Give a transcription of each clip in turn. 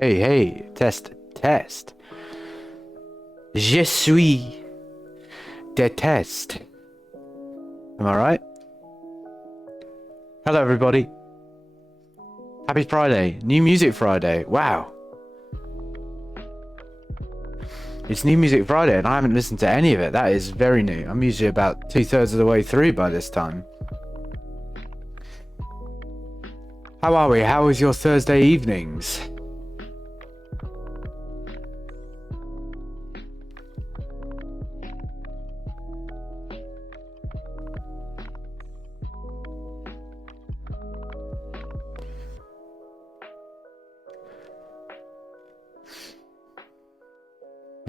Hey, test. Je suis déteste. Am I right? Hello, everybody. Happy Friday. New Music Friday. Wow. It's New Music Friday, and I haven't listened to any of it. That is very new. I'm usually about 2/3 of the way through by this time. How are we? How was your Thursday evenings?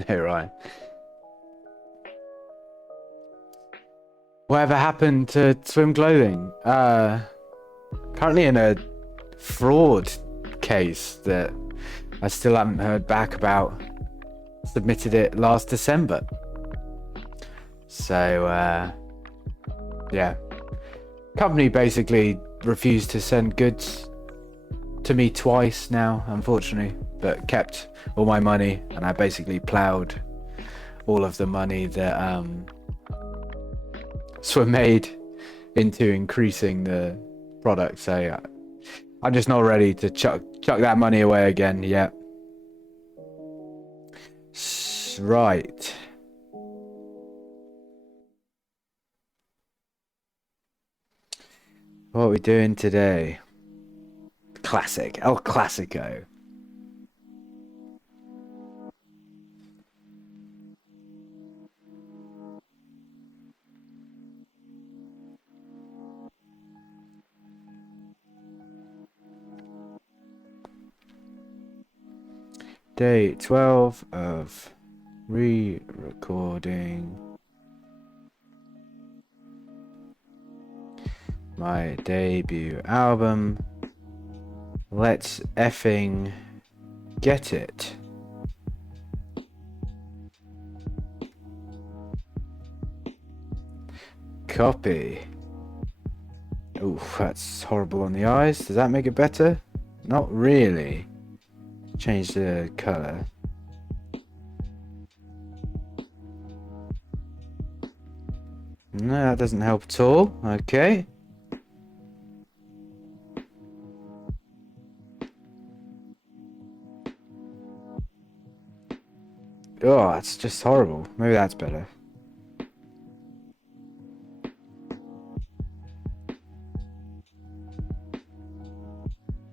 Hey, right. Whatever happened to swim clothing? Currently in a fraud case that I still haven't heard back about. Submitted it last December. So, yeah. Company basically refused to send goods to me twice now, unfortunately, but kept all my money, and I basically ploughed all of the money that Swim made into increasing the product. So I'm just not ready to chuck that money away again yet. Right. What are we doing today? Classic. El Clasico. Day 12 of re-recording my debut album. Let's effing get it. Copy. Oof, that's horrible on the eyes. Does that make it better? Not really. Change the color. No, that doesn't help at all. Okay. Oh, that's just horrible. Maybe that's better.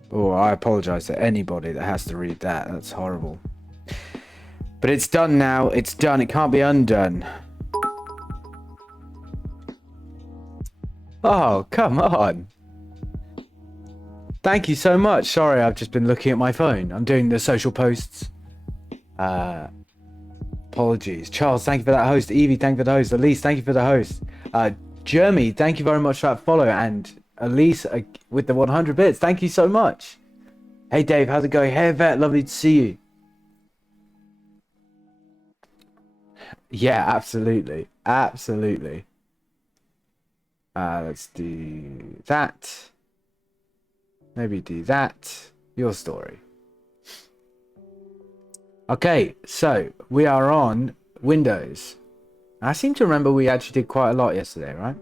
Oh, I apologize to anybody that has to read that. That's horrible. But it's done now. It's done. It can't be undone. Oh, come on. Thank you so much. Sorry, I've just been looking at my phone. I'm doing the social posts. Apologies. Charles, thank you for that host. Evie, thank you for the host. Elise, thank you for the host. Jeremy, thank you very much for that follow. And Elise with the 100 bits. Thank you so much. Hey, Dave, how's it going? Hey, Vet, lovely to see you. Yeah, absolutely. Absolutely. Let's do that. Maybe do that. Your story. Okay, so we are on Windows. I seem to remember we actually did quite a lot yesterday, right?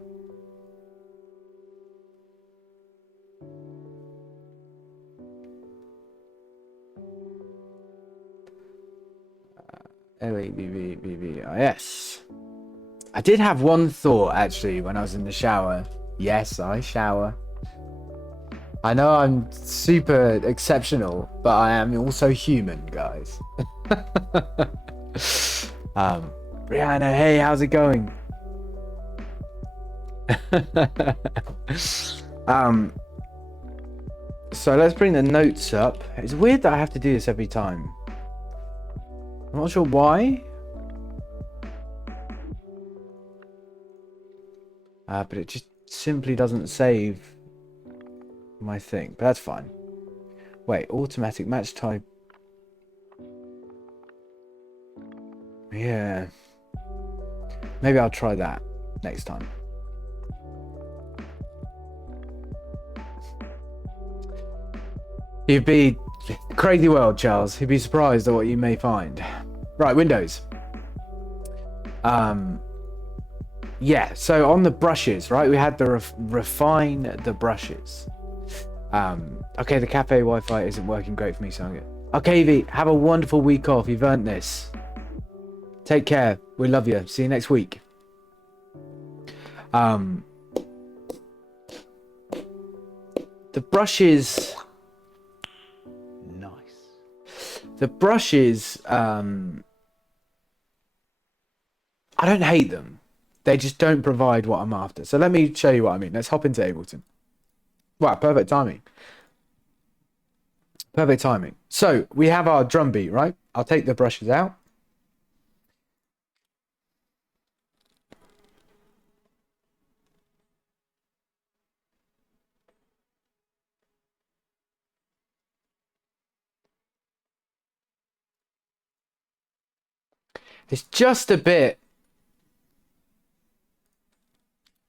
L-E-B-B-B-B-I-S. I did have one thought, actually, when I was in the shower. Yes, I shower. I know I'm super exceptional, but I am also human, guys. Brianna, hey, how's it going? So let's bring the notes up. It's weird that I have to do this every time. I'm not sure why. But it just simply doesn't save my thing. But that's fine. Wait, automatic match type. Yeah. Maybe I'll try that next time. You'd be crazy world, Charles. You'd be surprised at what you may find. Right, Windows. Yeah, so on the brushes, right, we had the refine the brushes. Okay, the cafe Wi-Fi isn't working great for me, so I'm good. Okay, Evie, have a wonderful week off. You've earned this. Take care. We love you. See you next week. The brushes. Nice. The brushes. I don't hate them. They just don't provide what I'm after. So let me show you what I mean. Let's hop into Ableton. Wow, perfect timing. Perfect timing. So we have our drum beat, right? I'll take the brushes out. It's just a bit.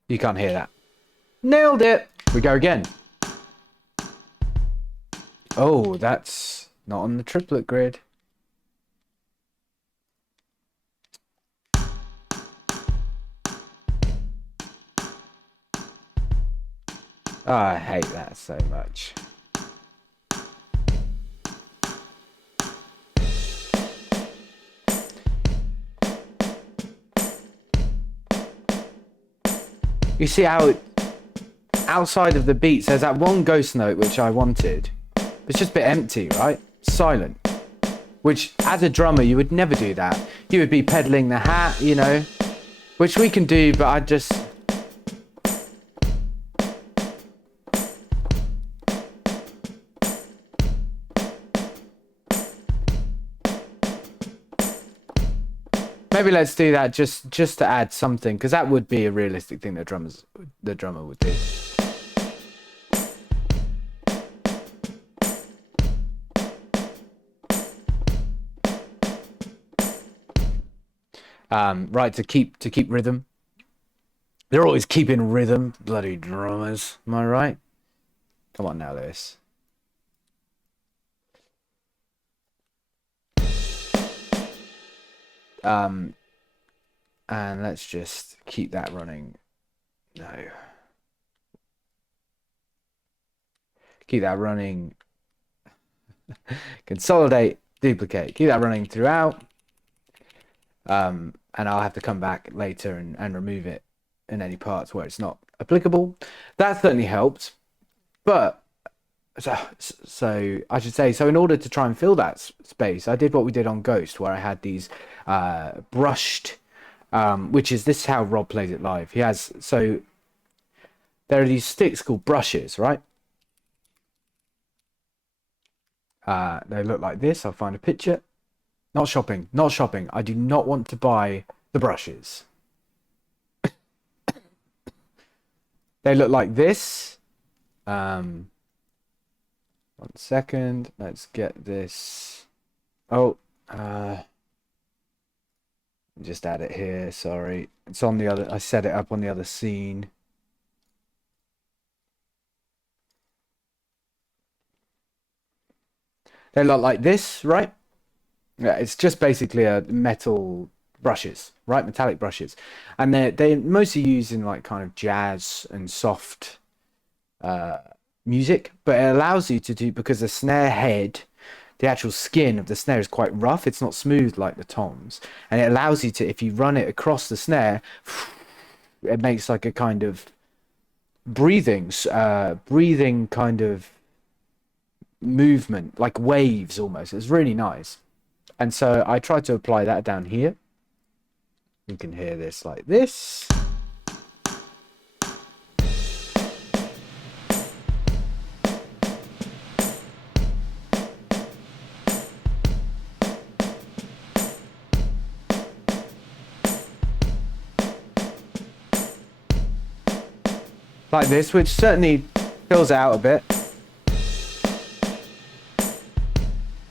You can't hear that. Nailed it. We go again. Oh, that's not on the triplet grid. Oh, I hate that so much. You see how outside of the beats, there's that one ghost note which I wanted. It's just a bit empty, right? Silent. Which, as a drummer, you would never do that. You would be pedaling the hat, you know, which we can do, but I just... Maybe let's do that just to add something, because that would be a realistic thing that the drummer would do. Right, to keep rhythm. They're always keeping rhythm, bloody drummers. Am I right? Come on now, Lewis. And let's just keep that running. No. Keep that running. Consolidate, duplicate. Keep that running throughout. And I'll have to come back later and remove it in any parts where it's not applicable. That certainly helped. But so I should say, so in order to try and fill that space, I did what we did on Ghost, where I had these brushed, which is, this is how Rob plays it live. He has, so there are these sticks called brushes, right? They look like this. I'll find a picture. Not shopping, not shopping. I do not want to buy the brushes. They look like this. 1 second. Let's get this. Oh, just add it here. Sorry, it's on the other. I set it up on the other scene. They look like this, right? Yeah, it's just basically a metal brushes, right? Metallic brushes, and they're mostly used in like kind of jazz and soft music, but it allows you to do, because the snare head, the actual skin of the snare is quite rough. It's not smooth like the toms, and it allows you to, if you run it across the snare, it makes like a kind of breathing kind of movement, like waves almost. It's really nice. And so I tried to apply that down here. You can hear this like this. Like this, which certainly fills out a bit.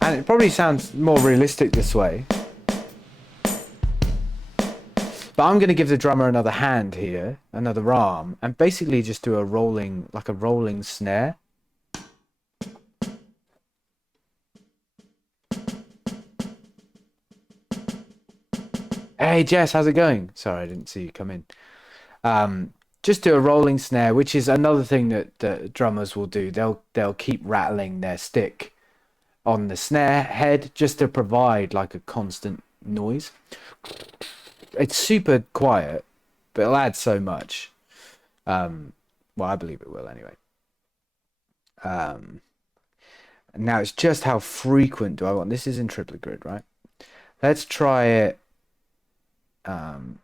And it probably sounds more realistic this way. But I'm going to give the drummer another hand here, another arm, and basically just do a rolling, like a rolling snare. Hey Jess, how's it going? Sorry, I didn't see you come in. Just do a rolling snare, which is another thing that drummers will do. They'll keep rattling their stick on the snare head just to provide like a constant noise. It's super quiet, but it'll add so much. Well, I believe it will anyway. Um, Now it's just how frequent do I want? This is in triplet grid, right? Let's try it um,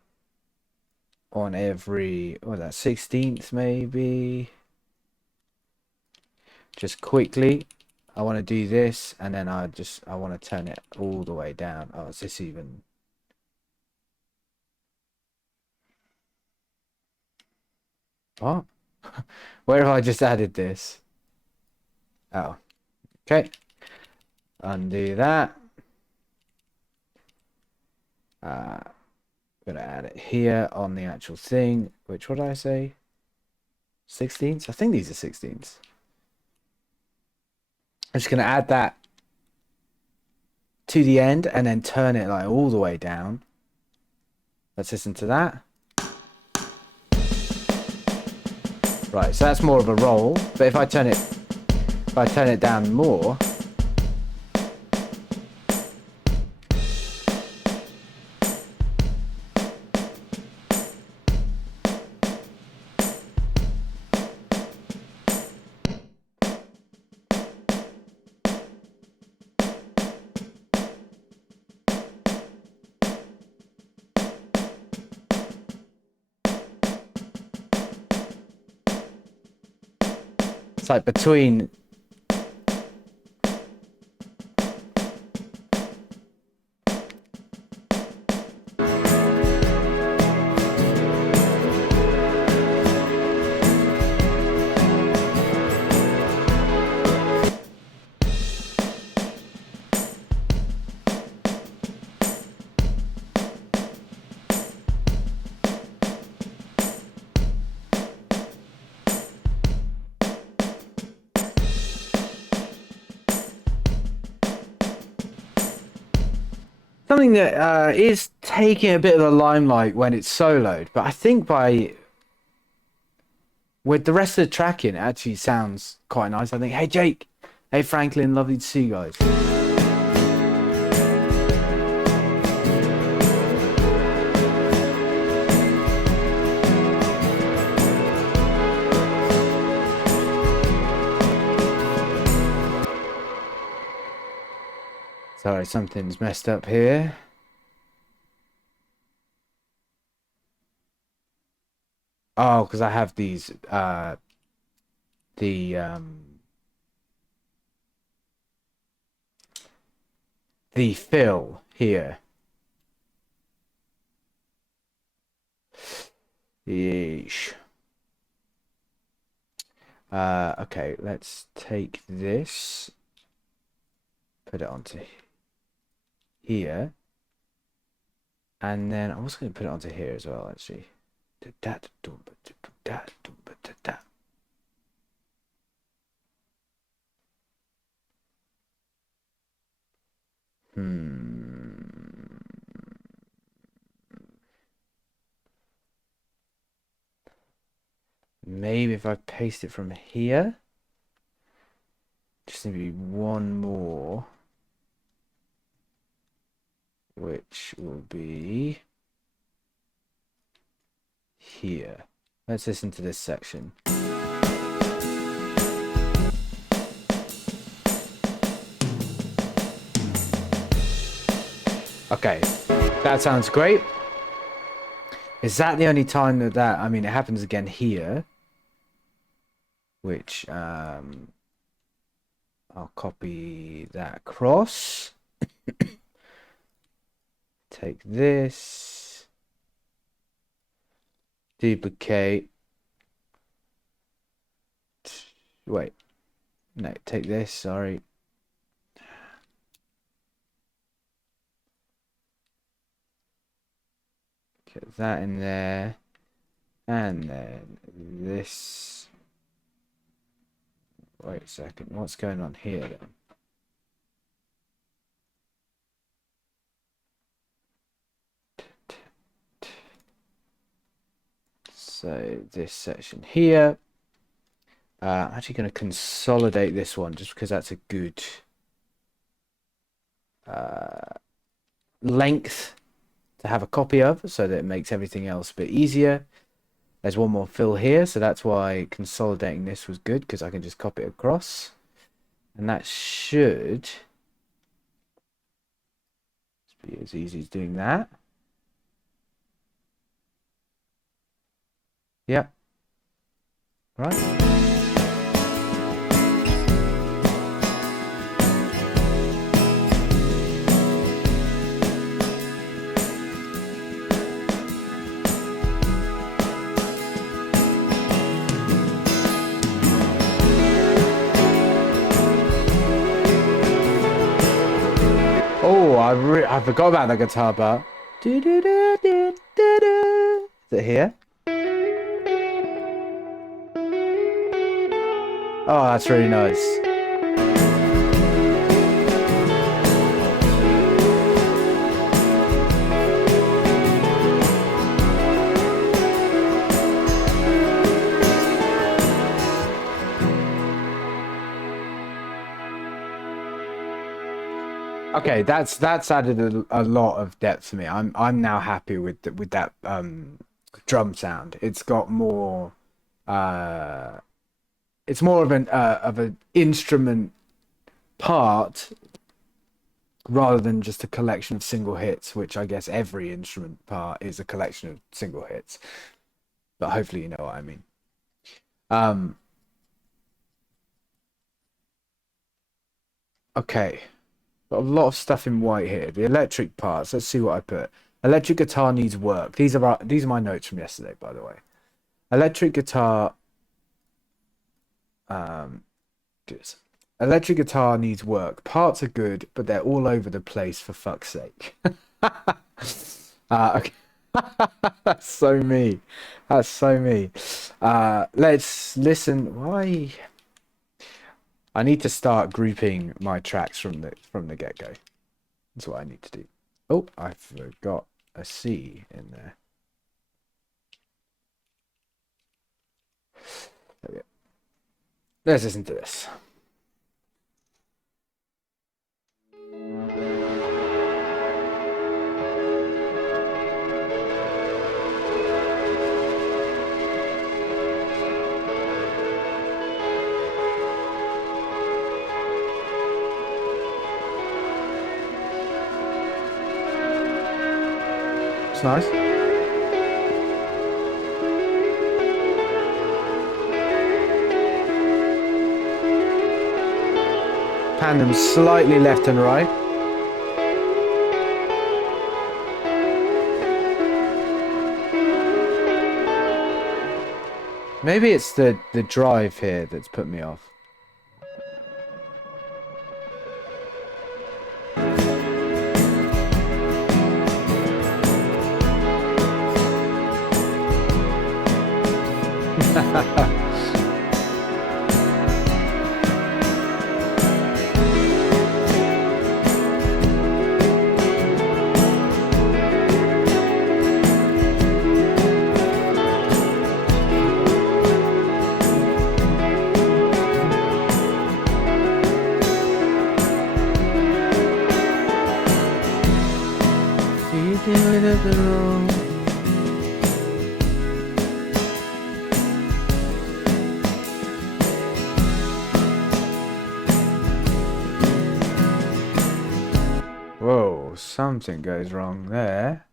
on every, what was that, 16th maybe? Just quickly. I want to do this, and then I want to turn it all the way down. Oh, is this even? What? Where have I just added this? Oh, okay. Undo that. Gonna add it here on the actual thing. Which, what did I say? 16ths? I think these are 16ths. I'm just gonna add that to the end and then turn it like all the way down. Let's listen to that. Right, so that's more of a roll, but if I turn it down more, it's like between. Something that is taking a bit of the limelight when it's soloed, but I think with the rest of the tracking, it actually sounds quite nice. I think, hey Jake, hey Franklin, lovely to see you guys. Sorry, something's messed up here. Oh, because I have these the fill here. Yeesh. Okay, let's take this, put it onto here, and then I'm also going to put it onto here as well, actually. Maybe if I paste it from here, just maybe one more, which will be here. Let's listen to this section. Okay, that sounds great. Is that the only time that I mean, it happens again here, which I'll copy that across. Take this, duplicate. Wait, no, take this, sorry. Get that in there, and then this. Wait a second, what's going on here then? So this section here. I'm actually going to consolidate this one just because that's a good length to have a copy of, so that it makes everything else a bit easier. There's one more fill here, so that's why consolidating this was good, because I can just copy it across. And that should be as easy as doing that. Yeah. Right. Oh, I forgot about the guitar part. Is it here? Oh, that's really nice. Okay, that's added a lot of depth to me. I'm now happy with that drum sound. It's got more it's more of an instrument part rather than just a collection of single hits, which I guess every instrument part is a collection of single hits. But hopefully you know what I mean. Okay. Got a lot of stuff in white here. The electric parts. Let's see what I put. Electric guitar needs work. These are my notes from yesterday, by the way. Electric guitar. Electric guitar needs work. Parts are good, but they're all over the place. For fuck's sake. Okay. That's so me. That's so me. Let's listen. Why? I need to start grouping my tracks from the get-go. That's what I need to do. Oh, I forgot a C in there. There we go. Let's listen to this. It's nice. Pan them slightly left and right. Maybe it's the drive here that's put me off. Whoa, something goes wrong there.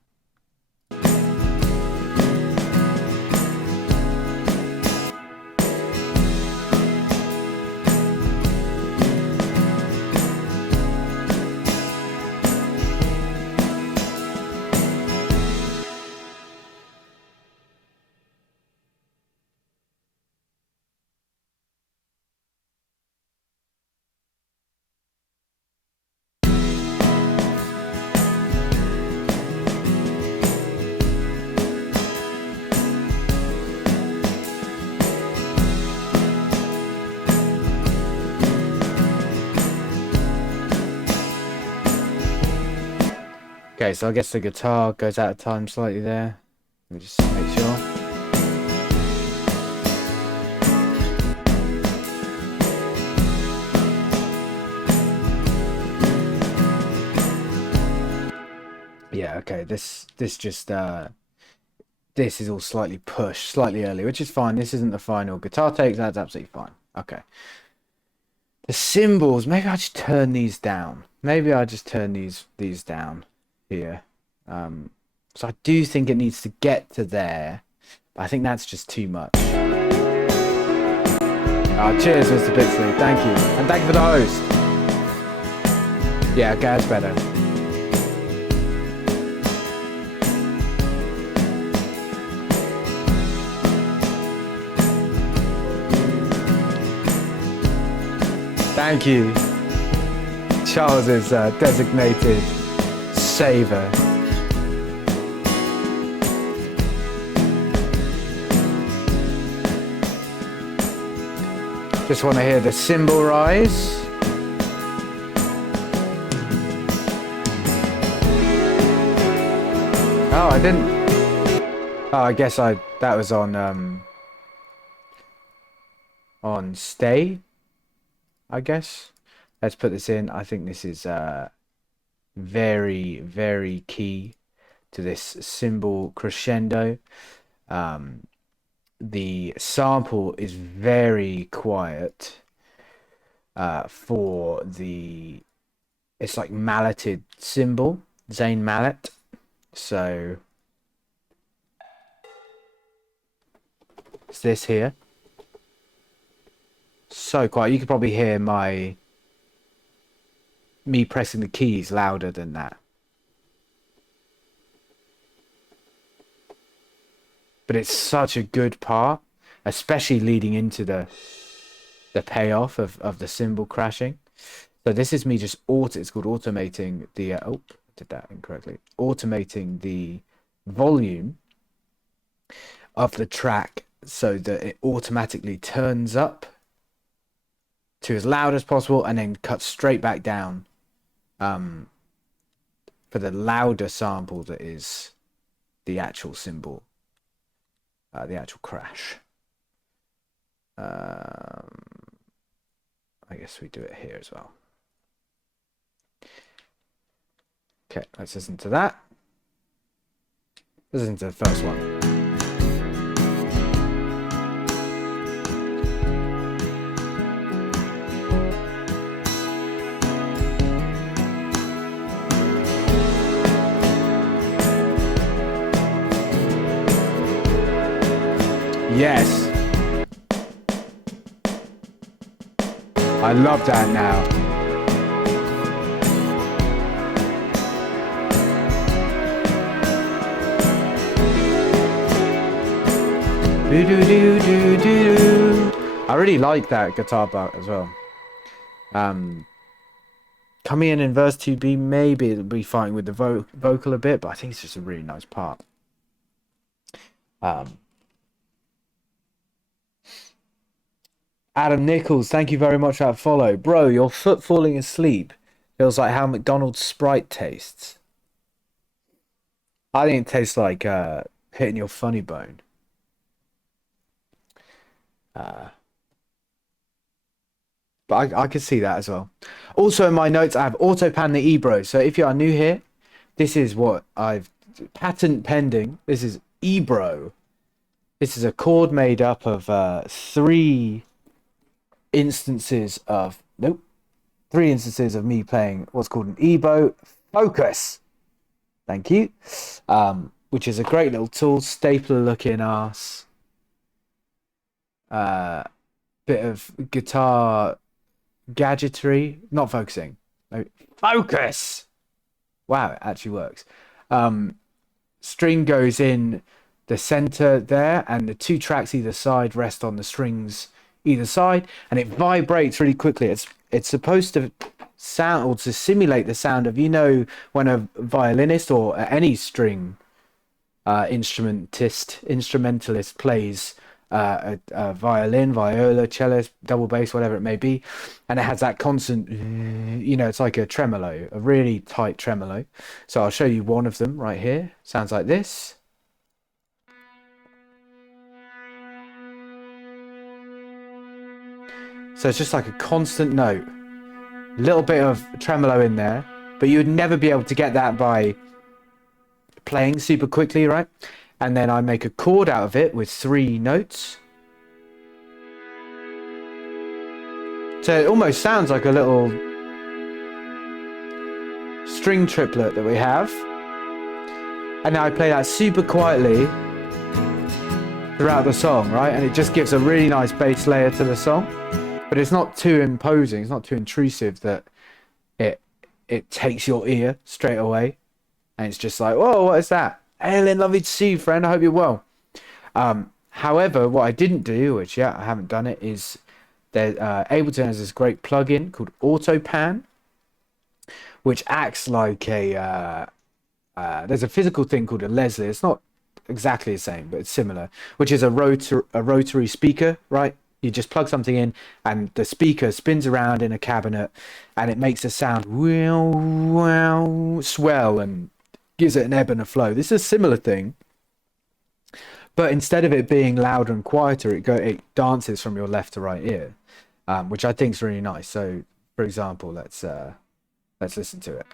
Okay, so I guess the guitar goes out of time slightly there. Let me just make sure. okay, this just this is all slightly pushed, slightly early, which is fine. This isn't the final guitar takes, that's absolutely fine. Okay. The cymbals, maybe I just turn these down. Maybe I just turn these down here. So I do think it needs to get to there, but I think that's just too much. Oh, cheers, Mr. Pixley. Thank you. And thank you for the host. Yeah, okay, that's better. Thank you. Charles is designated saver. Just want to hear the cymbal rise. Oh, I didn't. Oh, I guess that was on stay, I guess. Let's put this in. I think this is very, very key to this cymbal crescendo. The sample is very quiet for the, it's like malleted cymbal, Zayn mallet. So it's this here. So quiet. You could probably hear me pressing the keys louder than that. But it's such a good part, especially leading into the payoff of the cymbal crashing. So this is me just it's called automating the oh, I did that incorrectly. Automating the volume of the track so that it automatically turns up to as loud as possible and then cuts straight back down for the louder sample that is the actual cymbal. The actual crash. I guess we do it here as well. Okay, let's listen to that. Listen to the first one. Yes. I love that now. Do do do do do. I really like that guitar part as well. Coming in verse 2B, maybe it'll be fighting with the vocal a bit, but I think it's just a really nice part. Adam Nichols, thank you very much for that follow. Bro, your foot falling asleep feels like how McDonald's Sprite tastes. I think it tastes like hitting your funny bone. But I can see that as well. Also in my notes, I have Autopan the Ebro. So if you are new here, this is what I've patent pending. This is Ebro. This is a chord made up of three instances of me playing what's called an EBow focus. Thank you. Which is a great little tool, stapler looking ass. Bit of guitar gadgetry, not focusing. No, focus. Wow, it actually works. String goes in the center there, and the two tracks either side rest on the strings either side, and it vibrates really quickly. It's supposed to sound, or to simulate the sound of, when a violinist or any string instrumentalist plays a violin, viola, cello, double bass, whatever it may be, and it has that constant, it's like a tremolo, a really tight tremolo. So I'll show you one of them right here. Sounds like this. So it's just like a constant note, little bit of tremolo in there, but you would never be able to get that by playing super quickly, right? And then I make a chord out of it with 3 notes. So it almost sounds like a little string triplet that we have. And now I play that super quietly throughout the song, right? And it just gives a really nice bass layer to the song. But it's not too imposing, it's not too intrusive that it takes your ear straight away. And it's just like, whoa, what is that? Hey, Lynn, lovely to see you, friend. I hope you're well. However, what I didn't do, which, yeah, I haven't done it, is that Ableton has this great plugin called AutoPan, which acts like a... there's a physical thing called a Leslie. It's not exactly the same, but it's similar, which is a rotary speaker, right? You just plug something in and the speaker spins around in a cabinet and it makes a sound swell and gives it an ebb and a flow. This is a similar thing, but instead of it being louder and quieter, it dances from your left to right ear, which I think is really nice. So, for example, let's listen to it.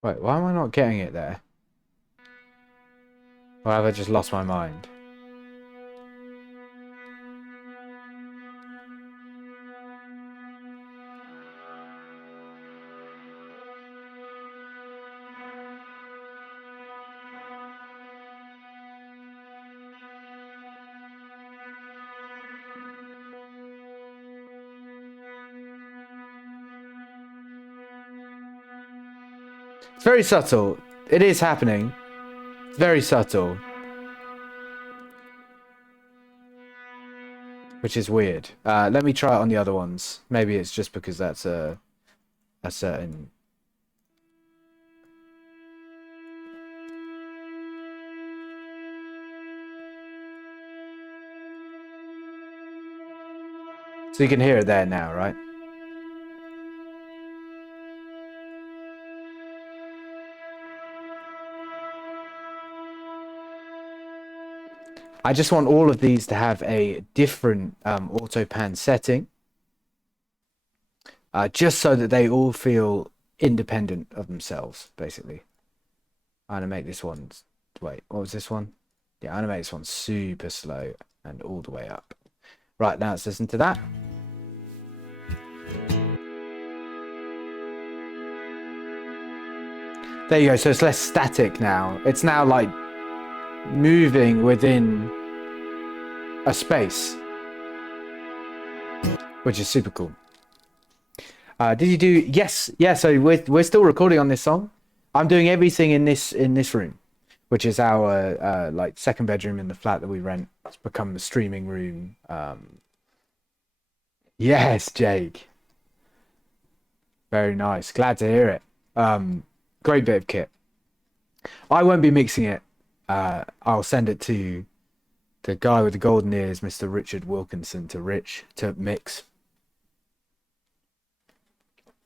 Wait, why am I not getting it there? Or have I just lost my mind? It's very subtle. It is happening. It's very subtle. Which is weird. Let me try it on the other ones. Maybe it's just because that's a certain... So you can hear it there now, right? I just want all of these to have a different AutoPan setting, just so that they all feel independent of themselves, basically. I'm going to make this one... Wait, what was this one? Yeah, I'm going to make this one super slow and all the way up. Right, now let's listen to that. There you go, so it's less static now. It's now like moving within a space, which is super cool. Did you do... Yes, yeah, so we're still recording on this song. I'm doing everything in this room, which is our like second bedroom in the flat that we rent. It's become the streaming room. Yes, Jake. Very nice. Glad to hear it. Great bit of kit. I won't be mixing it. I'll send it to the guy with the golden ears, Mr. Richard Wilkinson, to mix.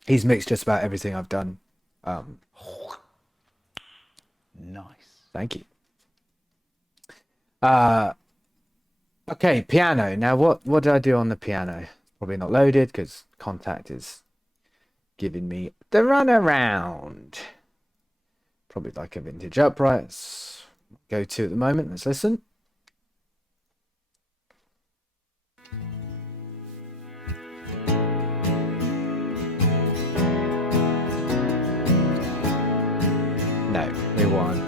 He's mixed just about everything I've done. Nice. Thank you. Okay, piano. Now, what did I do on the piano? Probably not loaded because Contact is giving me the runaround. Probably like a vintage upright. Let's go to at the moment. Let's listen. No, we won't.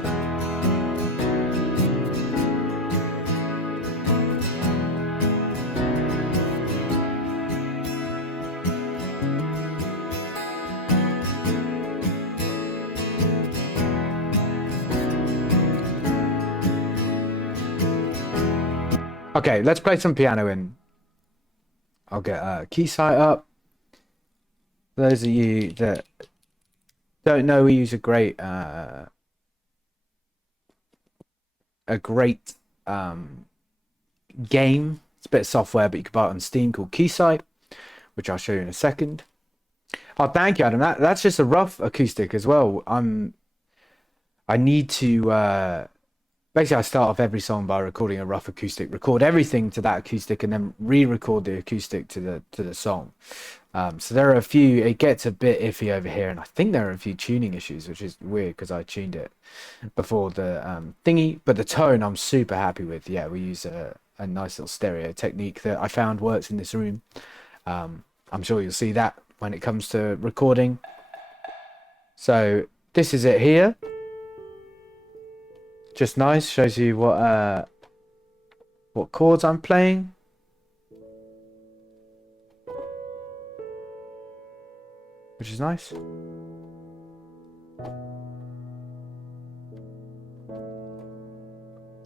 Okay, let's play some piano in. I'll get Keysight up. For those of you that don't know, we use a great game. It's a bit of software, but you can buy it on Steam, called Keysight, which I'll show you in a second. Oh, thank you, Adam. That's just a rough acoustic as well. I need to basically I start off every song by recording a rough acoustic, record everything to that acoustic, and then re-record the acoustic to the song. So there are a few. It gets a bit iffy over here, and I think there are a few tuning issues, which is weird because I tuned it before the thingy. But the tone I'm super happy with. Yeah, we use a nice little stereo technique that I found works in this room. I'm sure you'll see that when it comes to recording. So this is it here. Just nice, shows you what chords I'm playing. Which is nice.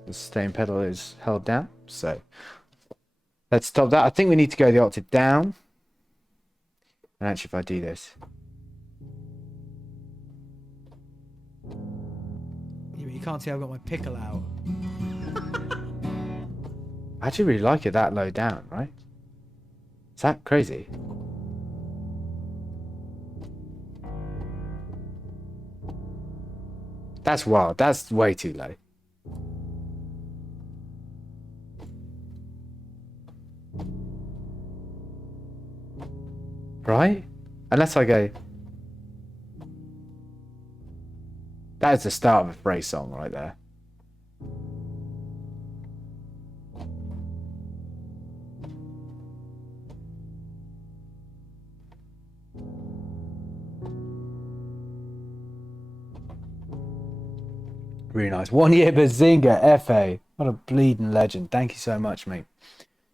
The sustain pedal is held down, so let's stop that. I think we need to go the octave down. And actually, if I do this, yeah, but you can't see I've got my pickle out. I actually really like it that low down, right? Is that crazy? That's wild. That's way too low. Right? Unless I go... That is the start of a phrase song right there. Really nice. 1 year Bazinga, FA. What a bleeding legend. Thank you so much, mate.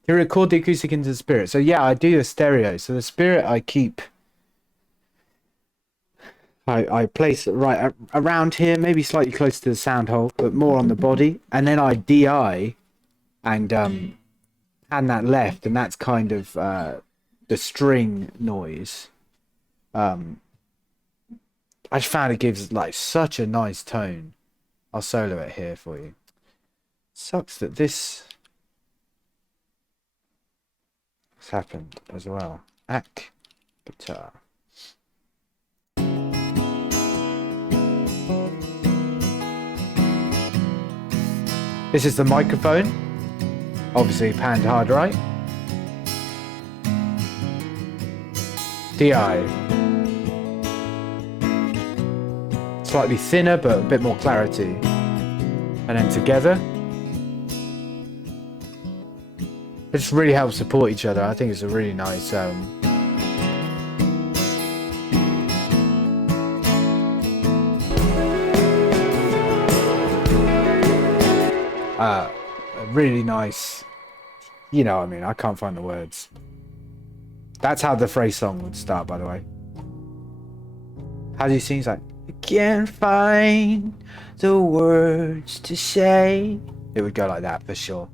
You record the acoustic into the Spirit. So yeah, I do the stereo. So the Spirit I keep... I place it right around here, maybe slightly close to the sound hole, but more on the body. And then I DI and hand that left, and that's kind of the string noise. I just found it gives like such a nice tone. I'll solo it here for you. Sucks that this has happened as well. Ack guitar. This is the microphone. Obviously panned hard right. DI. Slightly thinner, but a bit more clarity. And then together. It just really helps support each other. I think it's a really nice a really nice, you know what I mean, I can't find the words. That's how the phrase song would start, by the way. How do you sing? It's like, I can't find the words to say. It would go like that for sure.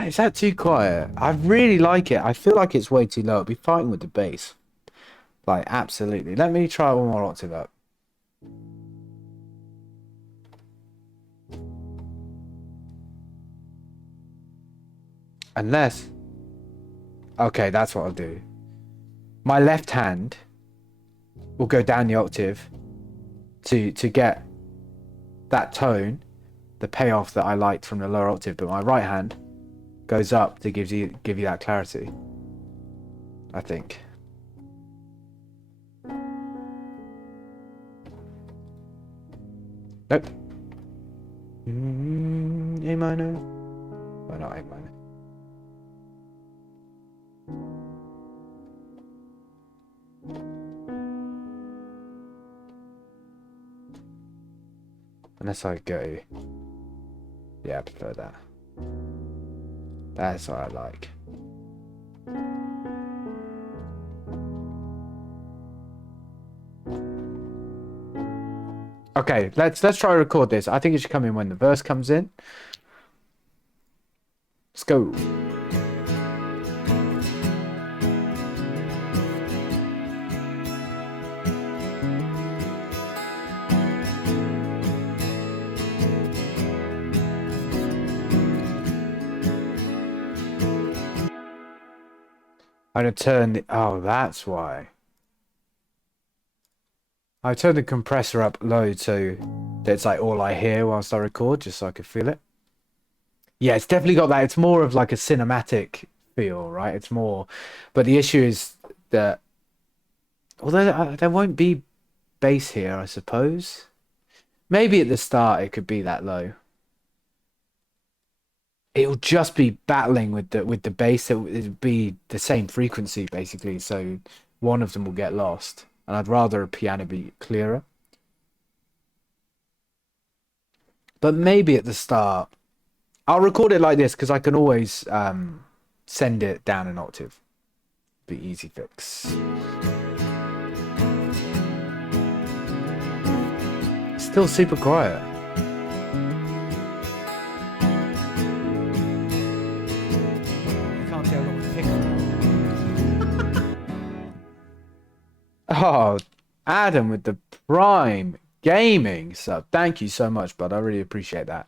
Is that too quiet? I really like it. I feel like it's way too low. I'll be fighting with the bass. Like, absolutely. Let me try one more octave up. Unless... Okay, that's what I'll do. My left hand will go down the octave to get that tone, the payoff that I liked from the lower octave, but my right hand goes up to give you that clarity, I think. Nope. A minor. Why not A minor? Unless I go... Yeah, I prefer that. That's what I like. Okay, let's try to record this. I think it should come in when the verse comes in. Let's go. I'm gonna turn the... Oh, that's why. I turned the compressor up low so that's like all I hear whilst I record, just so I could feel it. Yeah, it's definitely got that. It's more of like a cinematic feel, right? It's more... But the issue is that... Although there won't be bass here, I suppose. Maybe at the start it could be that low. It'll just be battling with the bass. It'll be the same frequency basically, so one of them will get lost. And I'd rather a piano be clearer. But maybe at the start, I'll record it like this because I can always send it down an octave. Be easy fix. Still super quiet. You can't see I've got my pickle out. Oh, Adam with the Prime Gaming sub. Thank you so much, bud. I really appreciate that.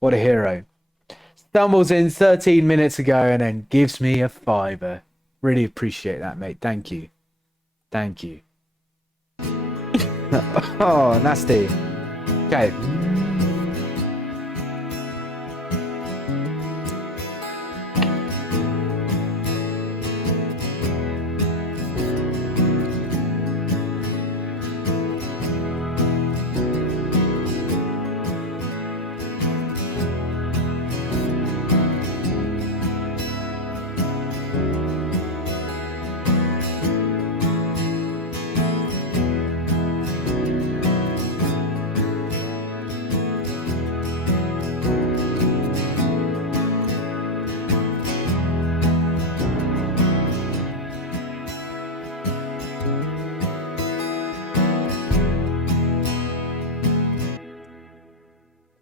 What a hero. Stumbles in 13 minutes ago and then gives me a fiver. Really appreciate that, mate. Thank you. Thank you. Oh, nasty. Okay.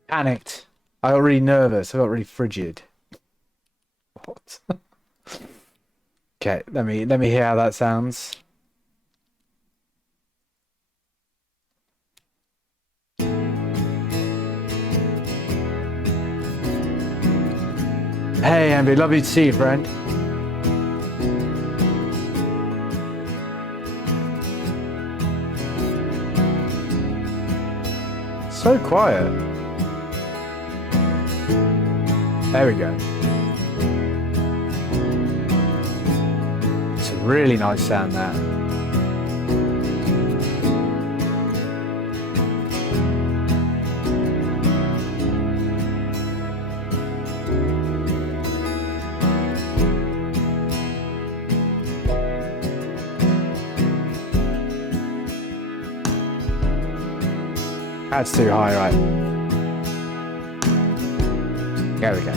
Panicked. I got really nervous. I got really frigid. What? Okay, let me hear how that sounds. Hey, Amby, lovely to see you, friend. So quiet. There we go. It's a really nice sound, that. That's too high, right? There we go.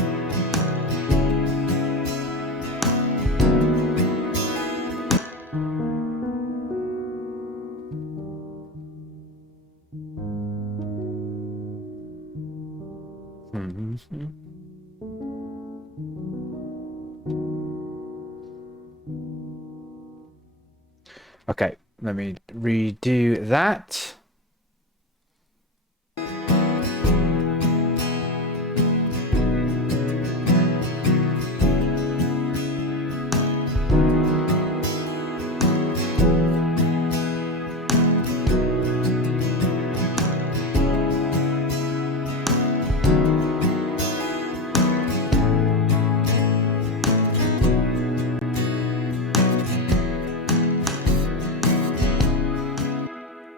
Okay, let me redo that.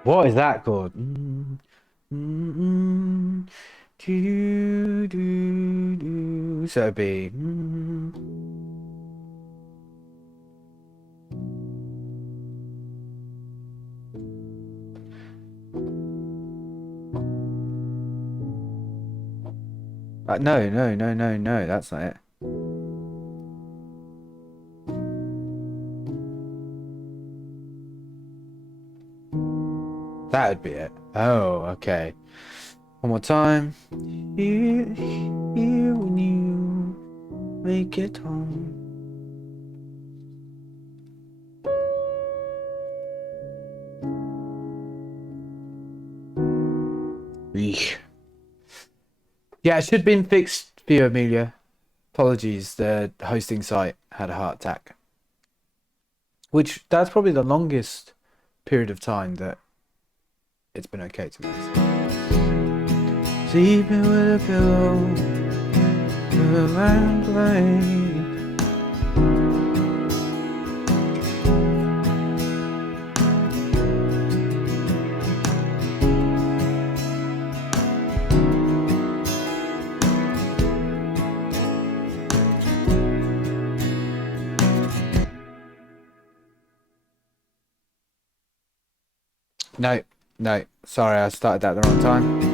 What is that called? So it'd be. No, that's not it. That would be it. Oh, okay. One more time. Here when you make it home. Eesh. Yeah, it should have been fixed for you, Amelia. Apologies, the hosting site had a heart attack. Which, that's probably the longest period of time that it's been okay to me. Sleeping with a pillow and play. No, no, sorry, I started that at the wrong time.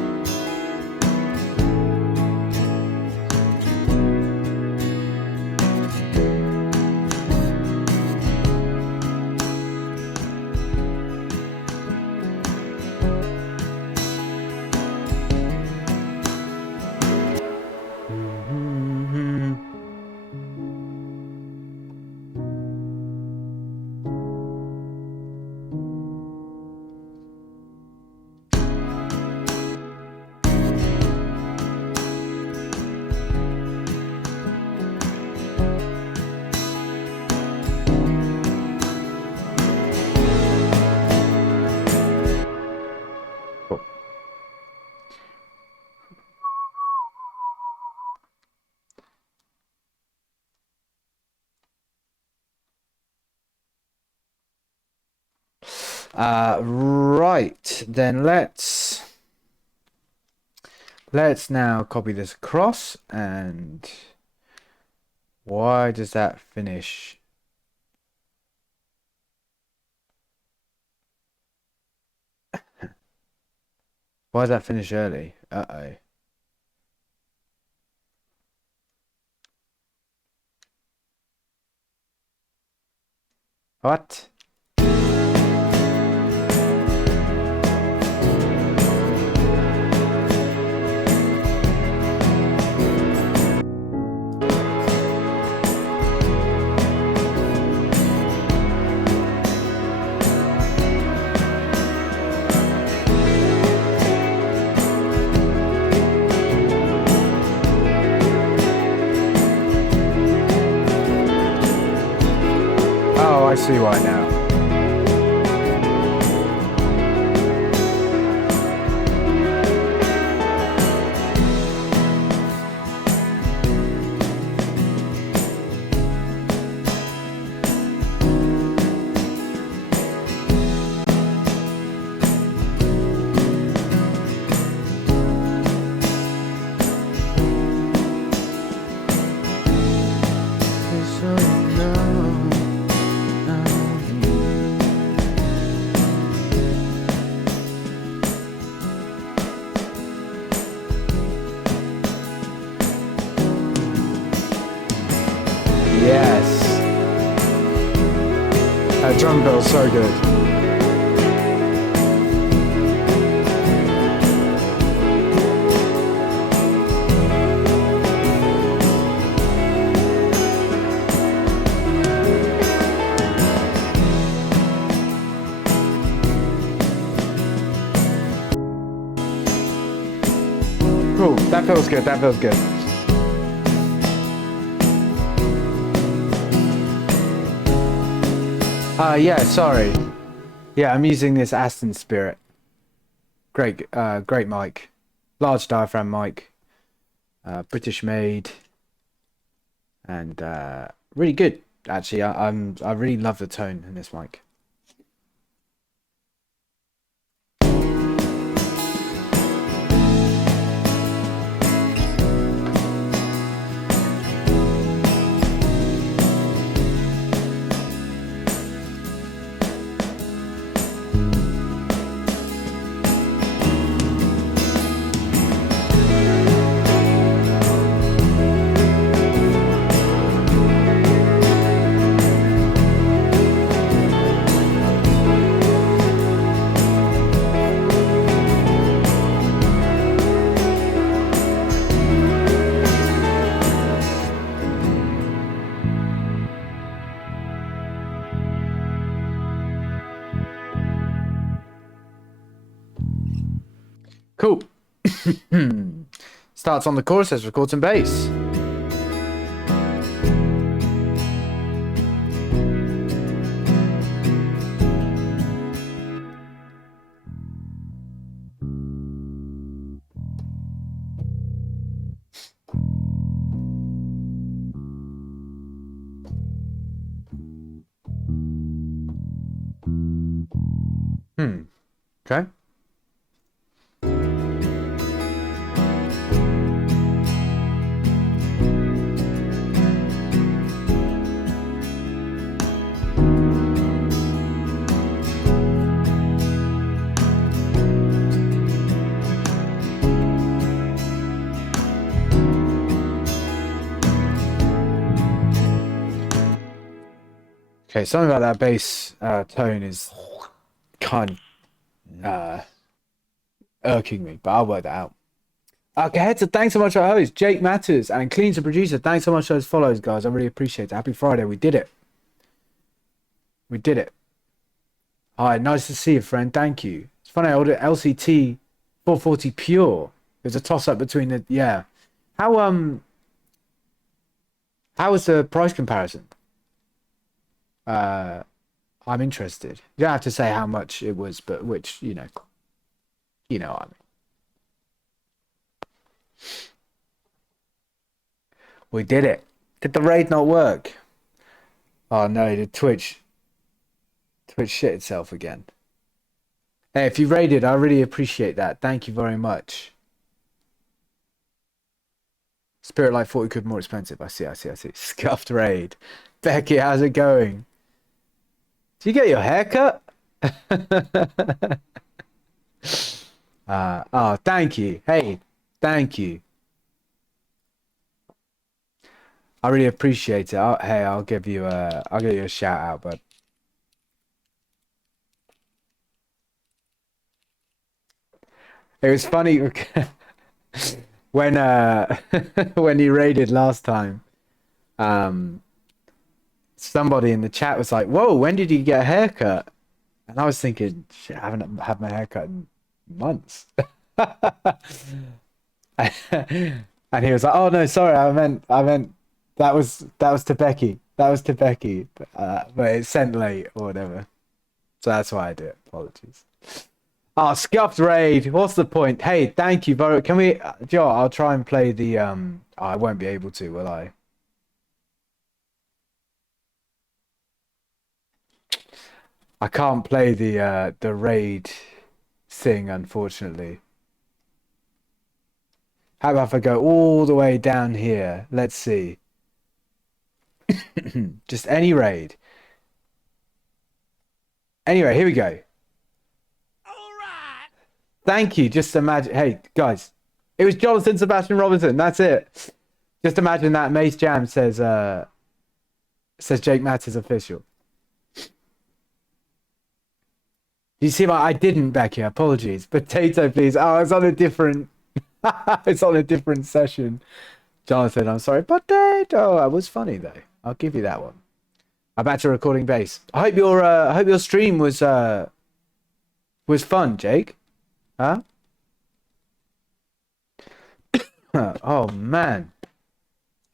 Right, then let's now copy this across, and why does that finish? Why does that finish early? Uh-oh. What? Oh, I see why now. Yes. That drum bill's so good. Cool. That feels good. That feels good. Yeah, sorry. Yeah, I'm using this Aston Spirit. Great, great mic. Large diaphragm mic. British made. And really good, actually. I really love the tone in this mic. Cool. Starts on the chorus, says record some bass. Okay. Okay, something about that bass tone is kind of irking me, but I'll work that out. Okay, Hector, thanks so much for our host. Jake Matters and Clean's a producer. Thanks so much for those follows, guys. I really appreciate it. Happy Friday. We did it. We did it. Hi, nice to see you, friend. Thank you. It's funny, I ordered LCT 440 Pure. There's a toss up between the yeah. How was the price comparison? I'm interested. You don't have to say how much it was, but which, you know what I mean. We did it. Did the raid not work? Oh no, the Twitch shit itself again. Hey, if you raided, I really appreciate that. Thank you very much. Spirit Light 40 quid more expensive. I see. Scuffed raid. Becky, how's it going? Did you get your haircut? Oh, thank you. Hey, thank you. I really appreciate it. Hey, I'll give you a shout out, bud. It was funny when when you raided last time. Somebody in the chat was like, "Whoa, when did you get a haircut?" And I was thinking, shit, I haven't had my haircut in months. And he was like, "Oh no, sorry, I meant that was to Becky. That was to Becky, but it's sent late or whatever." So that's why I did it. Apologies. Oh, scuffed raid. What's the point? Hey, thank you, bro. Can we? Joe, I'll try and play the Oh, I won't be able to, will I? I can't play the raid thing, unfortunately. How about if I go all the way down here? Let's see. Just any raid. Anyway, here we go. Thank you. Just imagine. Hey, guys, it was Jonathan Sebastian Robinson. That's it. Just imagine that Mace Jam says Jake Matters official. You see I didn't, Becky. Apologies. Potato, please. Oh, it's on a different. It's on a different session. Jonathan, I'm sorry. Potato. That was funny though. I'll give you that one. I'm back to recording bass. I hope your stream was fun, Jake. Huh? Oh man.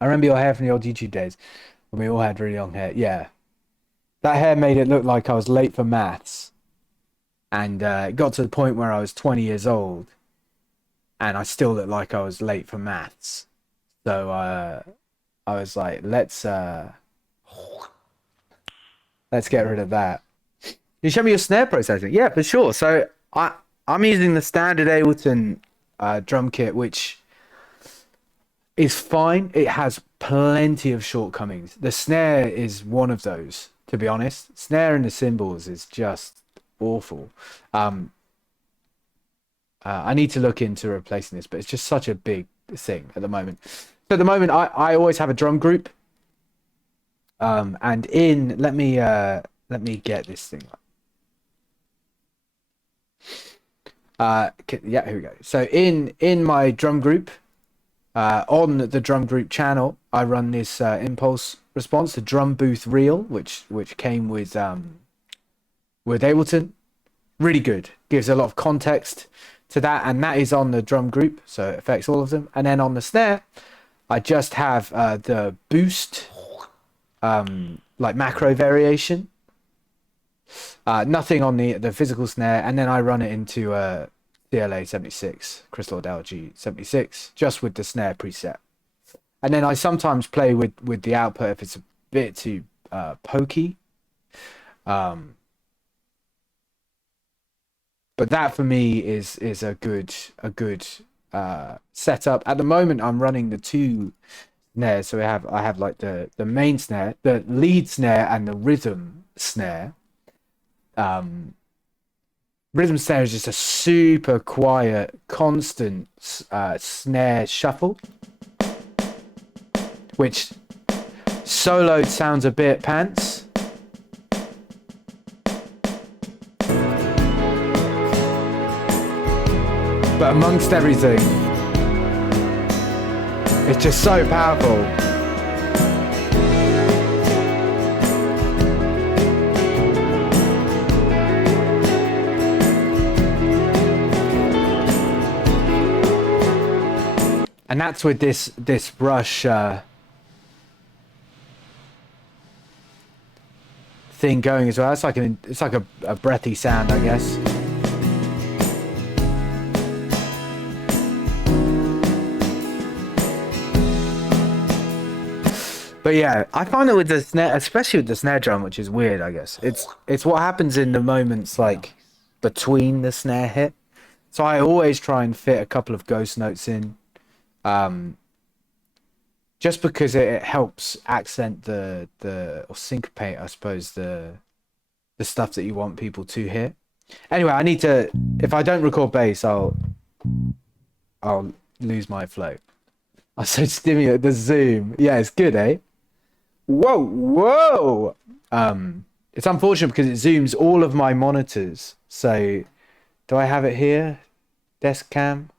I remember your hair from the old YouTube days when we all had really long hair. Yeah. That hair made it look like I was late for maths. And it got to the point where I was 20 years old and I still looked like I was late for maths. So I was like, let's get rid of that. You show me your snare processing? Yeah, for sure. So I'm using the standard Ableton drum kit, which is fine. It has plenty of shortcomings. The snare is one of those, to be honest. Snare and the cymbals is just awful. I need to look into replacing this, but it's just such a big thing at the moment. So at the moment, I always have a drum group. And let me get this thing up. Yeah, here we go. So in my drum group, on the drum group channel, I run this impulse response, the drum booth reel, which came with Ableton. Really good. Gives a lot of context to that, and that is on the drum group, so it affects all of them. And then on the snare, I just have the boost, like macro variation. Nothing on the physical snare, and then I run it into CLA 76, Crystal LG 76, just with the snare preset. And then I sometimes play with the output if it's a bit too pokey. But that for me is a good setup. At the moment, I'm running the two snares. So I have like the main snare, the lead snare, and the rhythm snare. Rhythm snare is just a super quiet, constant snare shuffle, which soloed sounds a bit pants. But amongst everything, it's just so powerful. And that's with this brush thing going as well. It's like a breathy sound, I guess. But yeah, I find it with the snare, especially with the snare drum, which is weird, I guess. It's what happens in the moments like between the snare hit. So I always try and fit a couple of ghost notes in, just because it helps accent the or syncopate, I suppose, the stuff that you want people to hear. Anyway, I need to. If I don't record bass, I'll lose my flow. I so stimulate the zoom. Yeah, it's good, eh? Whoa! It's unfortunate because it zooms all of my monitors. So, do I have it here? Desk cam.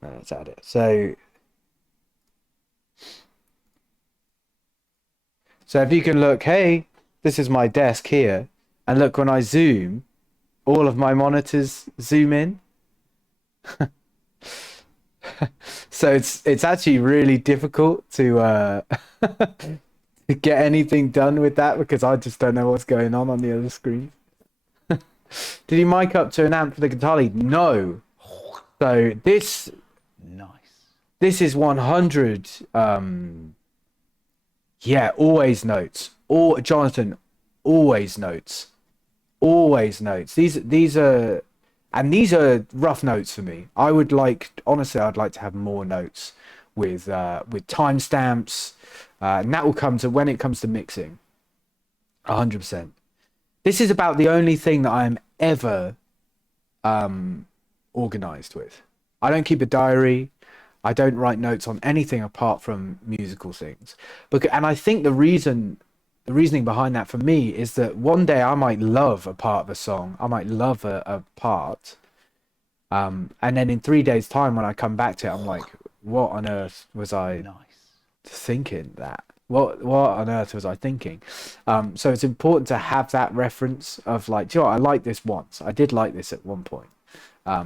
No, let's add it. So if you can look, hey, this is my desk here, and look when I zoom, all of my monitors zoom in. So it's actually really difficult to to get anything done with that because I just don't know what's going on the other screen. Did you mic up to an amp for the guitar lead? No. So this is 100. Yeah, always notes. Or Jonathan, always notes. Always notes. These are rough notes for me. Honestly, I'd like to have more notes with timestamps, and that will come to when it comes to mixing. 100%. This is about the only thing that I'm ever organized with. I don't keep a diary. I don't write notes on anything apart from musical things. And I think the reasoning behind that for me is that one day I might love a part of a song. I might love a part. And then in 3 days' time, when I come back to it, I'm like, what on earth was I thinking that? What on earth was I thinking? So it's important to have that reference of like, do you know what? I liked this once. I did like this at one point.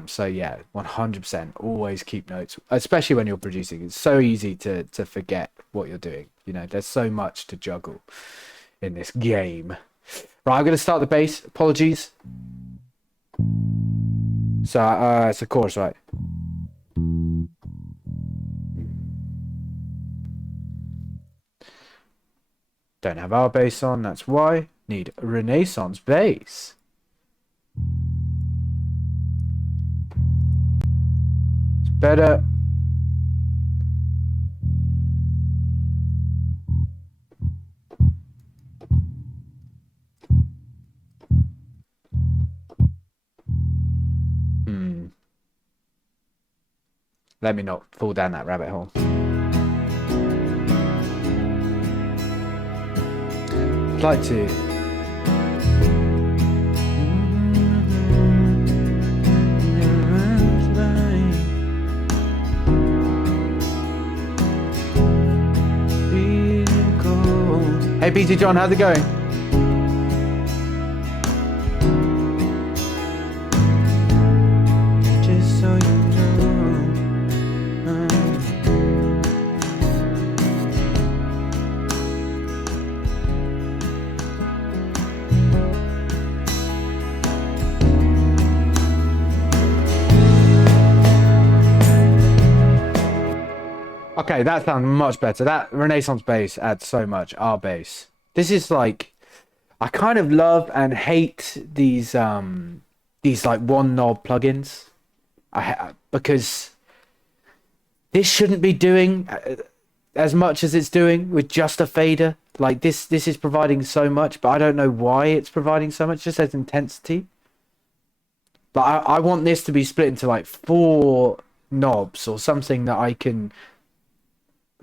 So yeah, 100% always keep notes, especially when you're producing. It's so easy to forget what you're doing. You know, there's so much to juggle in this game. Right, I'm going to start the bass. Apologies. So it's a chorus, right? Don't have our bass on, that's why. Need a Renaissance bass. It's better. Let me not fall down that rabbit hole. I'd like to. Hey BT John, how's it going? Just so you Okay, that sounds much better. That Renaissance bass adds so much. Our bass. This is like, I kind of love and hate these these like one knob plugins. Because this shouldn't be doing as much as it's doing with just a fader. Like this is providing so much, but I don't know why it's providing so much. It just says intensity. But I want this to be split into like 4 knobs or something that I can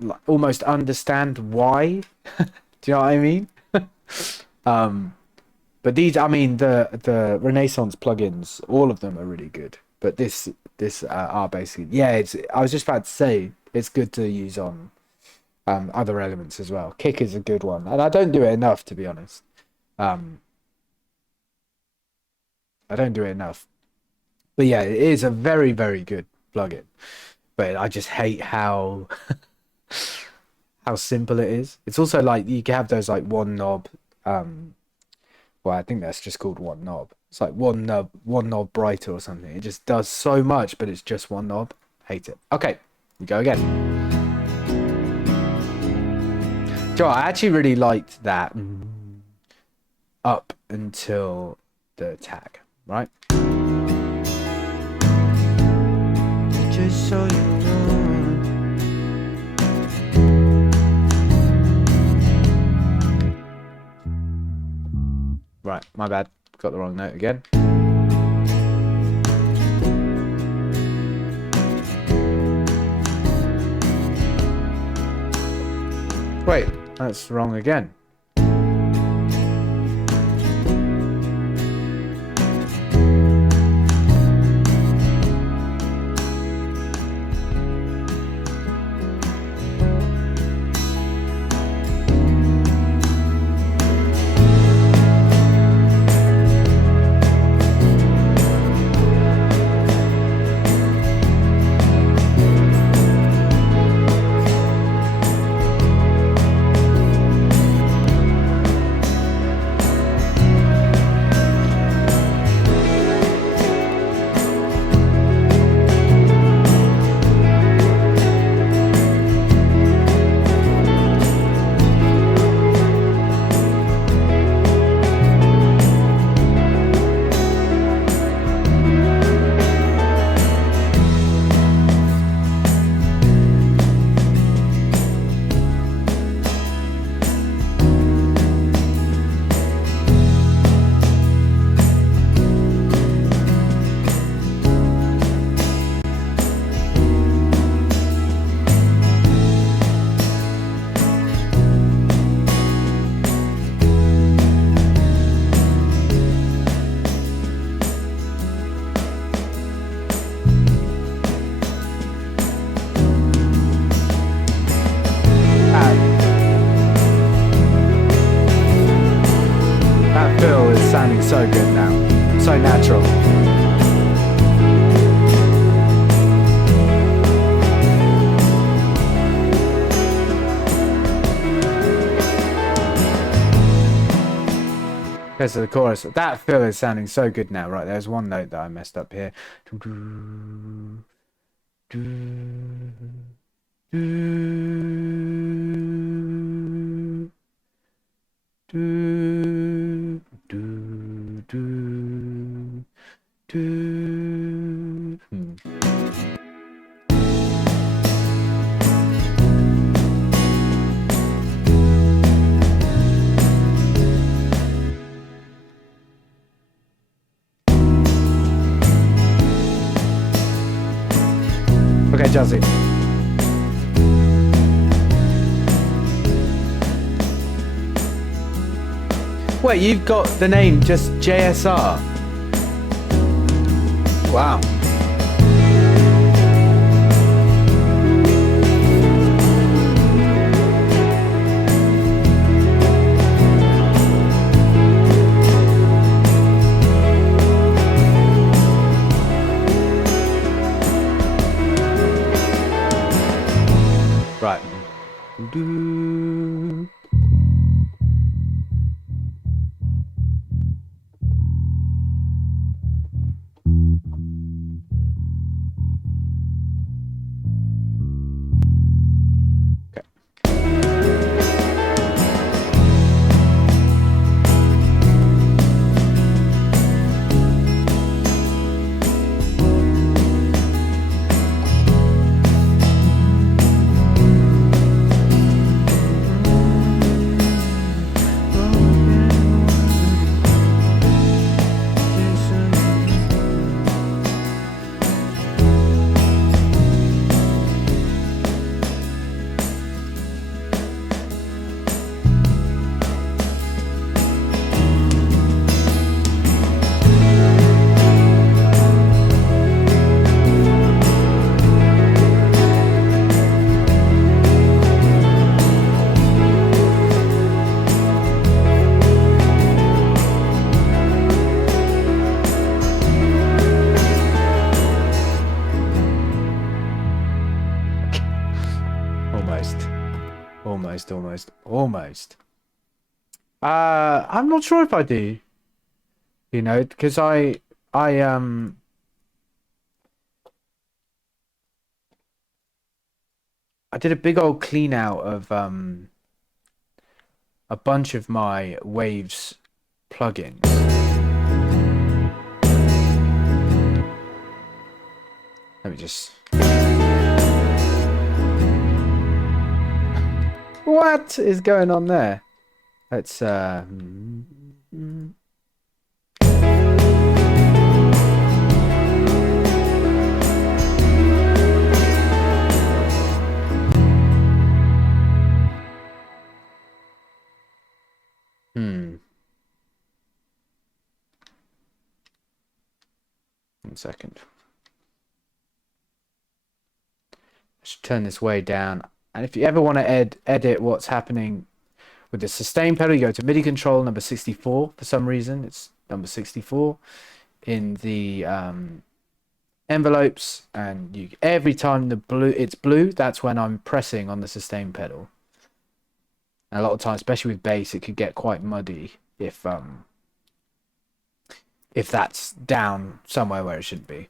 like, almost understand why. Do you know what I mean? But these, I mean, the Renaissance plugins, all of them are really good. But this are basically, yeah. It's. I was just about to say it's good to use on other elements as well. Kick is a good one, and I don't do it enough, to be honest. I don't do it enough. But yeah, it is a very, very good plugin. But I just hate how how simple it is. It's also like you can have those like one knob. Well, I think that's just called one knob. It's like one knob brighter or something. It just does so much, but it's just one knob. Hate it. Okay, we go again. Joe, I actually really liked that up until the tag, right? Just so you know. Right, my bad. Got the wrong note again. Wait, that's wrong again. Sounding so good now, so natural. There's the chorus. That fill is sounding so good now. Right, there's one note that I messed up here. Okay, Jazzy. Wait, you've got the name just JSR? Wow. Right. Almost. Almost. I'm not sure if I do. You know, because I I did a big old clean out of a bunch of my Waves plugins. Let me just. What is going on there? Let's hmm. 1 second. I should turn this way down. And if you ever want to edit what's happening with the sustain pedal, you go to MIDI control number 64. For some reason, it's number 64 in the envelopes, and you every time it's blue, that's when I'm pressing on the sustain pedal. And a lot of times, especially with bass, it could get quite muddy if that's down somewhere where it shouldn't be.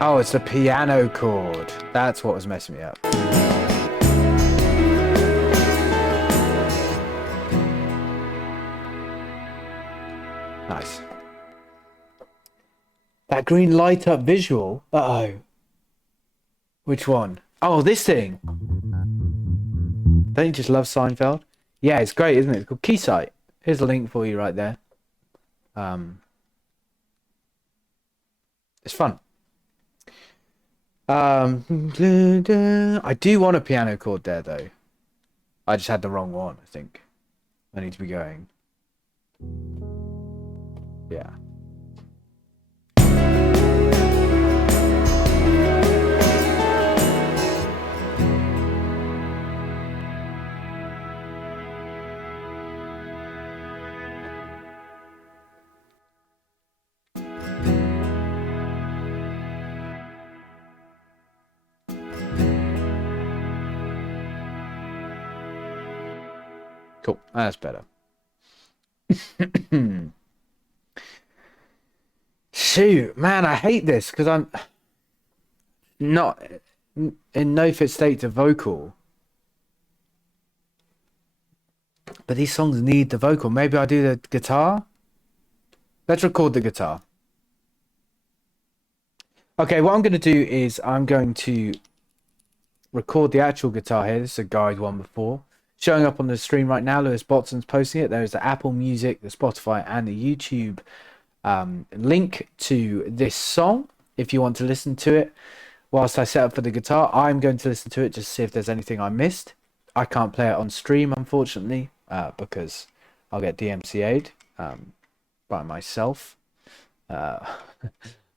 Oh, it's the piano chord. That's what was messing me up. Nice. That green light up visual. Uh-oh. Which one? Oh, this thing. Don't you just love Seinfeld? Yeah, it's great, isn't it? It's called Keysight. Here's a link for you right there. It's fun. I do want a piano chord there, though. I just had the wrong one, I think. I need to be going. Yeah. Cool. That's better. Shoot, man, I hate this because I'm not in no fit state to vocal. But these songs need the vocal. Maybe I do the guitar. Let's record the guitar. Okay, what I'm going to do is I'm going to record the actual guitar here. This is a guide one before. Showing up on the stream right now, Lewis Botson's posting it. There's the Apple Music, the Spotify, and the YouTube link to this song if you want to listen to it. Whilst I set up for the guitar, I'm going to listen to it just to see if there's anything I missed. I can't play it on stream, unfortunately, because I'll get DMCA'd by myself. Not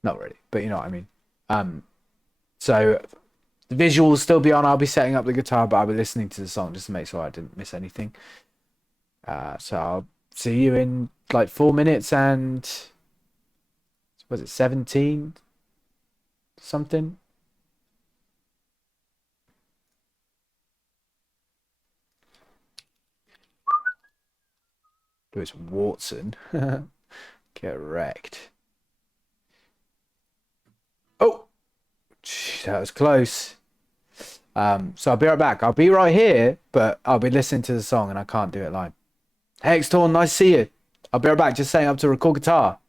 really, but you know what I mean. So the visual will still be on. I'll be setting up the guitar, but I'll be listening to the song just to make sure I didn't miss anything. So I'll see you in like 4 minutes and was it 17 something? Lewis Watson. Correct. Oh, that was close. So I'll be right back. I'll be right here, but I'll be listening to the song and I can't do it live. Hey, Xtorn, nice to see you. I'll be right back. Just setting up to record guitar.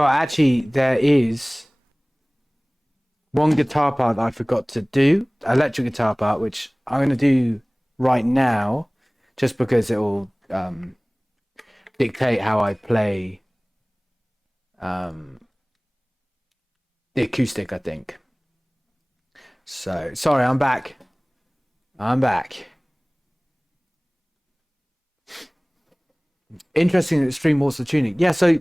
Actually, there is one guitar part that I forgot to do, electric guitar part, which I'm going to do right now, just because it will dictate how I play the acoustic, I think. So, sorry, I'm back. I'm back. Interesting that Stream wants the tuning. Yeah, so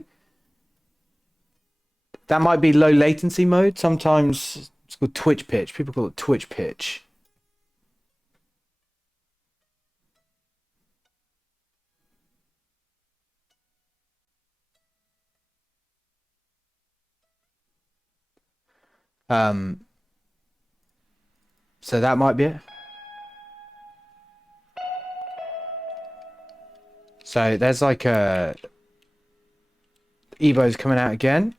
that might be low latency mode. Sometimes it's called Twitch pitch. People call it Twitch pitch. So that might be it. So there's like a Evo's coming out again.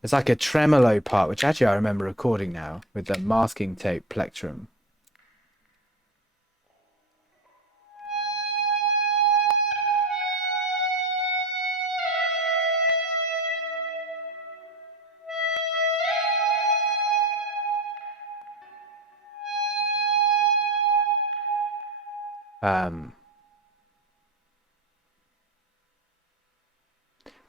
There's like a tremolo part, which actually I remember recording now with the masking tape plectrum.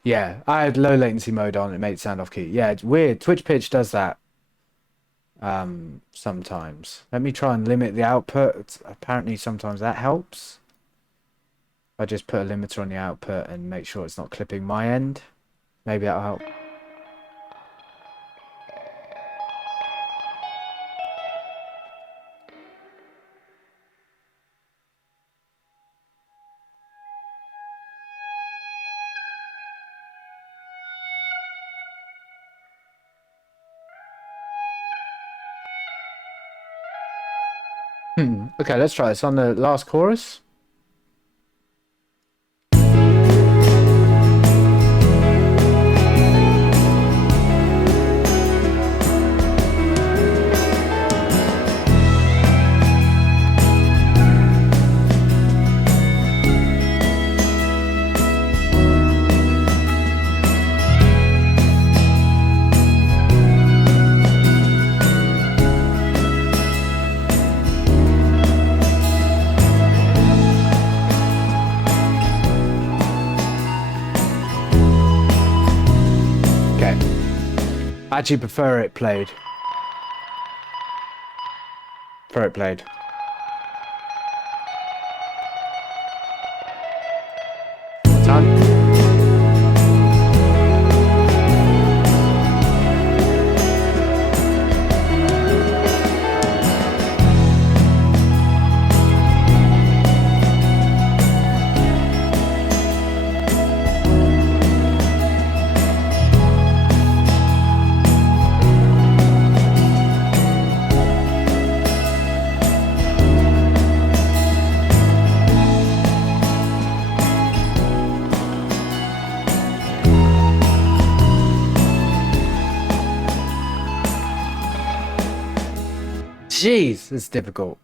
Yeah, I had low latency mode on. It made it sound off key. Yeah, it's weird. Twitch pitch does that sometimes. Let me try and limit the output. Apparently sometimes that helps. I just put a limiter on the output and make sure it's not clipping my end. Maybe that'll help. Okay, let's try this on the last chorus. I actually prefer it played. Prefer it played. Time. Jeez, it's difficult.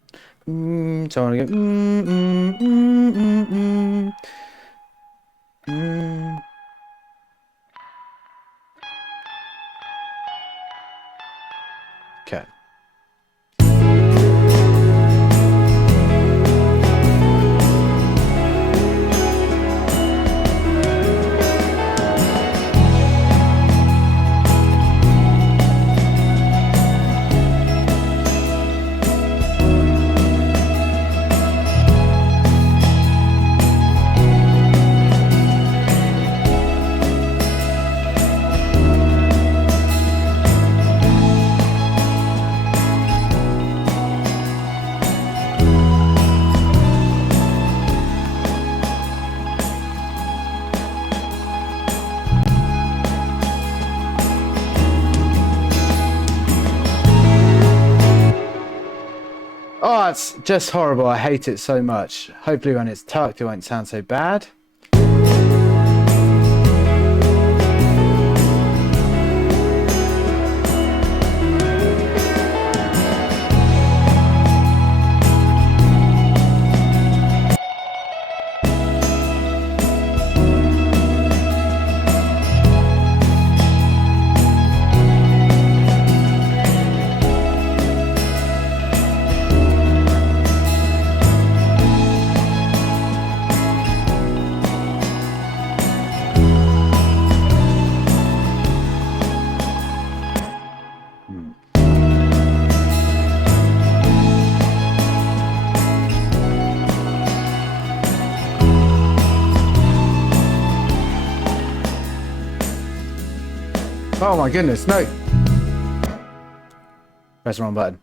So I'm gonna go. Okay. Oh, it's just horrible. I hate it so much. Hopefully when it's tucked, it won't sound so bad. Oh my goodness, no! Press the wrong button.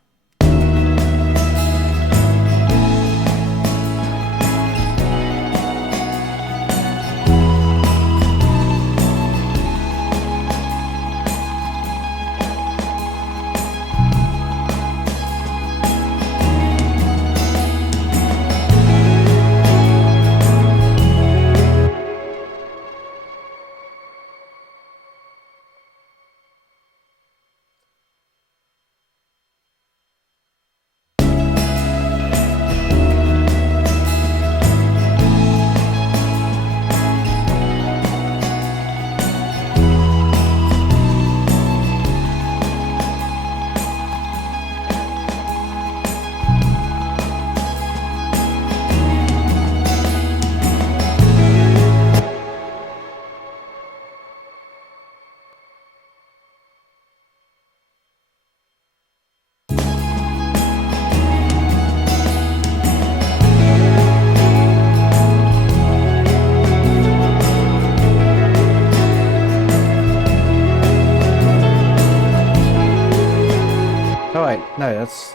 Oh wait, no, it's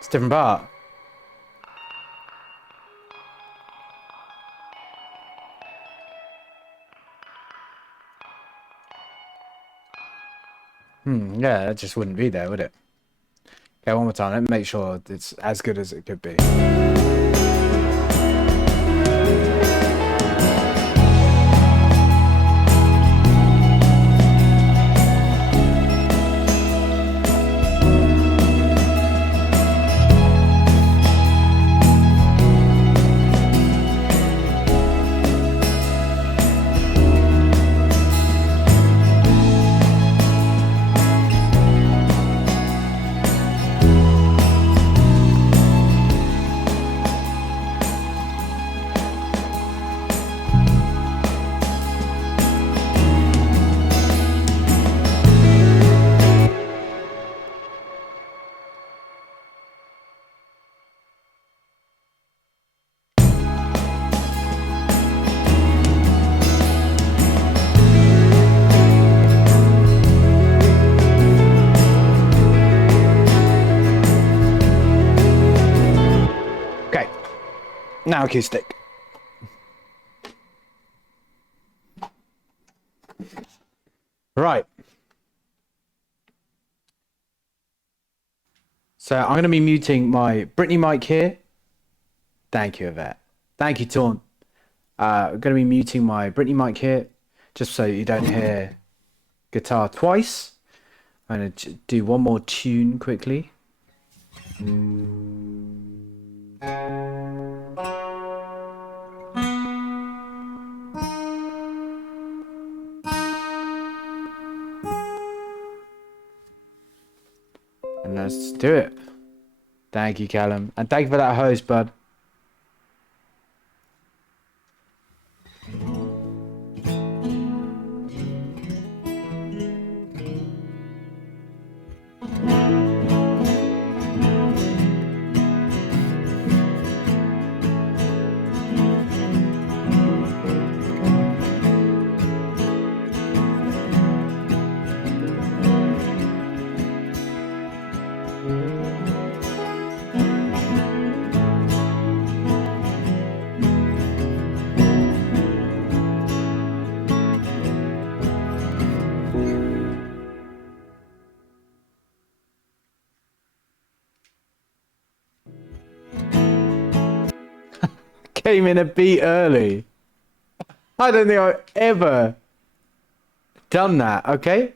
a different part. Yeah, that just wouldn't be there, would it? Okay, one more time. Let me make sure it's as good as it could be. Okay, now acoustic. Right. So I'm going to be muting my Brittany mic here. Thank you, Yvette. Thank you, Torn. I'm going to be muting my Brittany mic here, just so you don't hear guitar twice. I'm going to do one more tune quickly. And let's do it. Thank you, Callum. And thank you for that host, bud. Came in a beat early. I don't think I've ever done that, okay?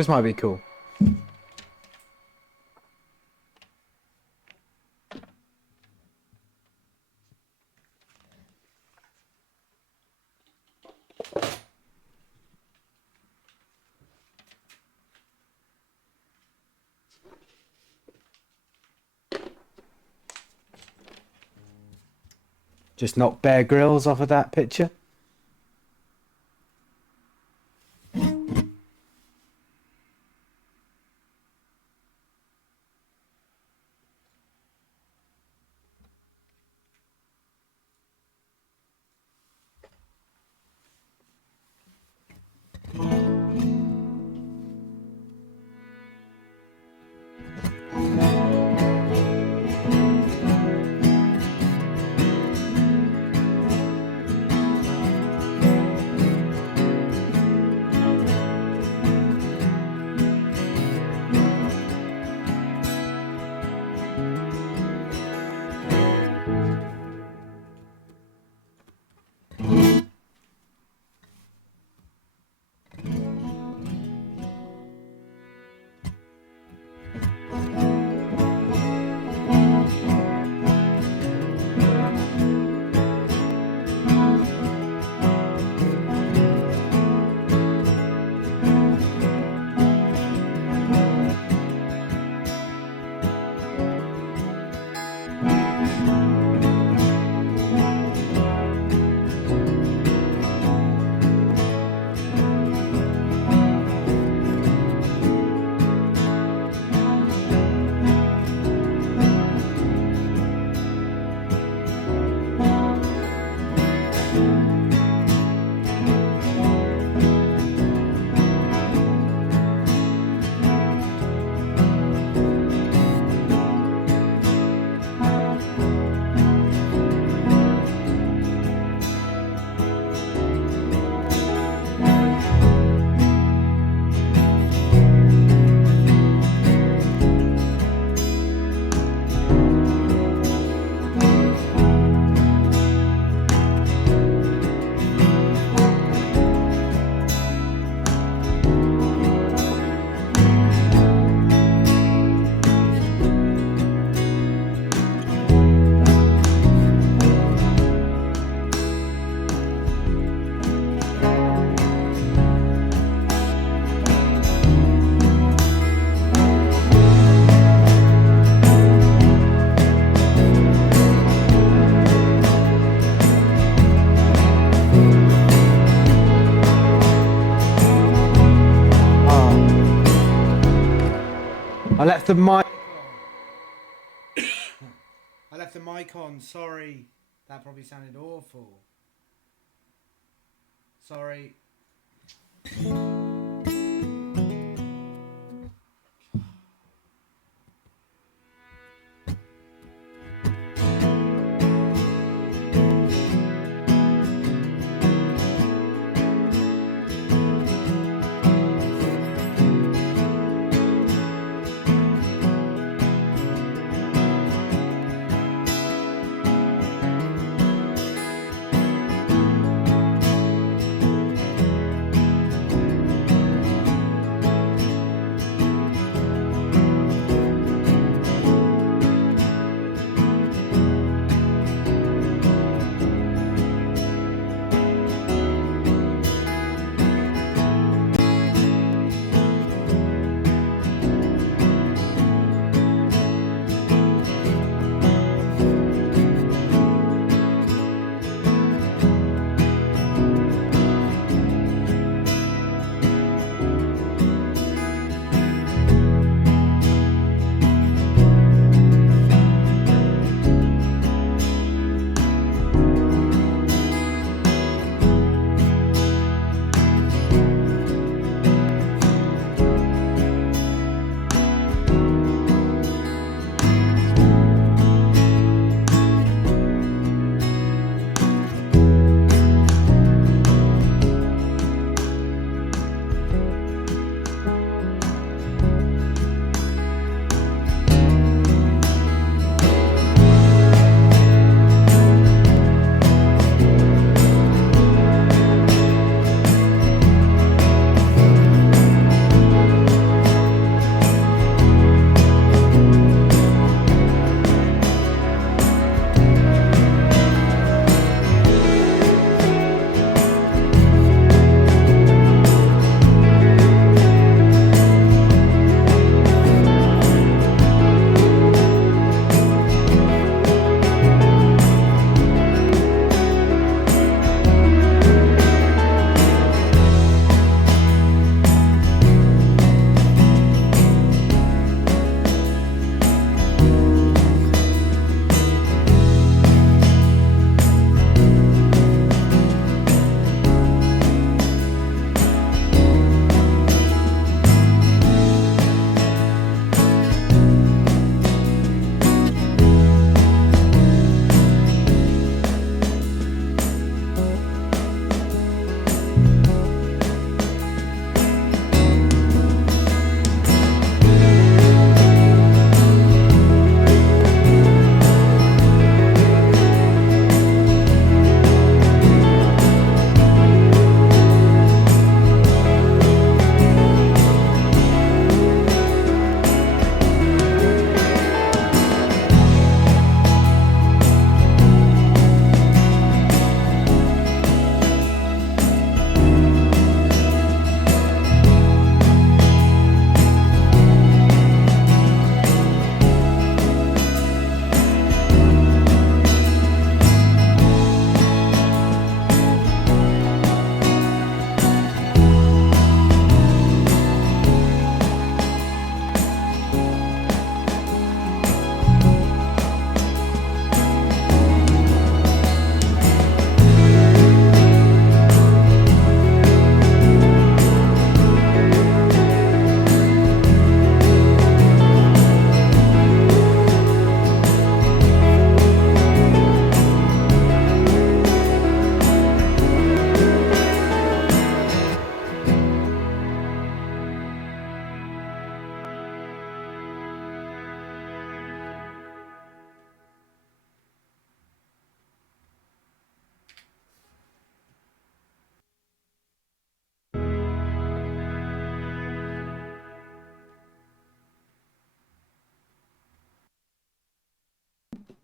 This might be cool. Just knock Bear Grylls off of that picture. I left the mic. I left the mic on. Sorry, that probably sounded awful. Sorry.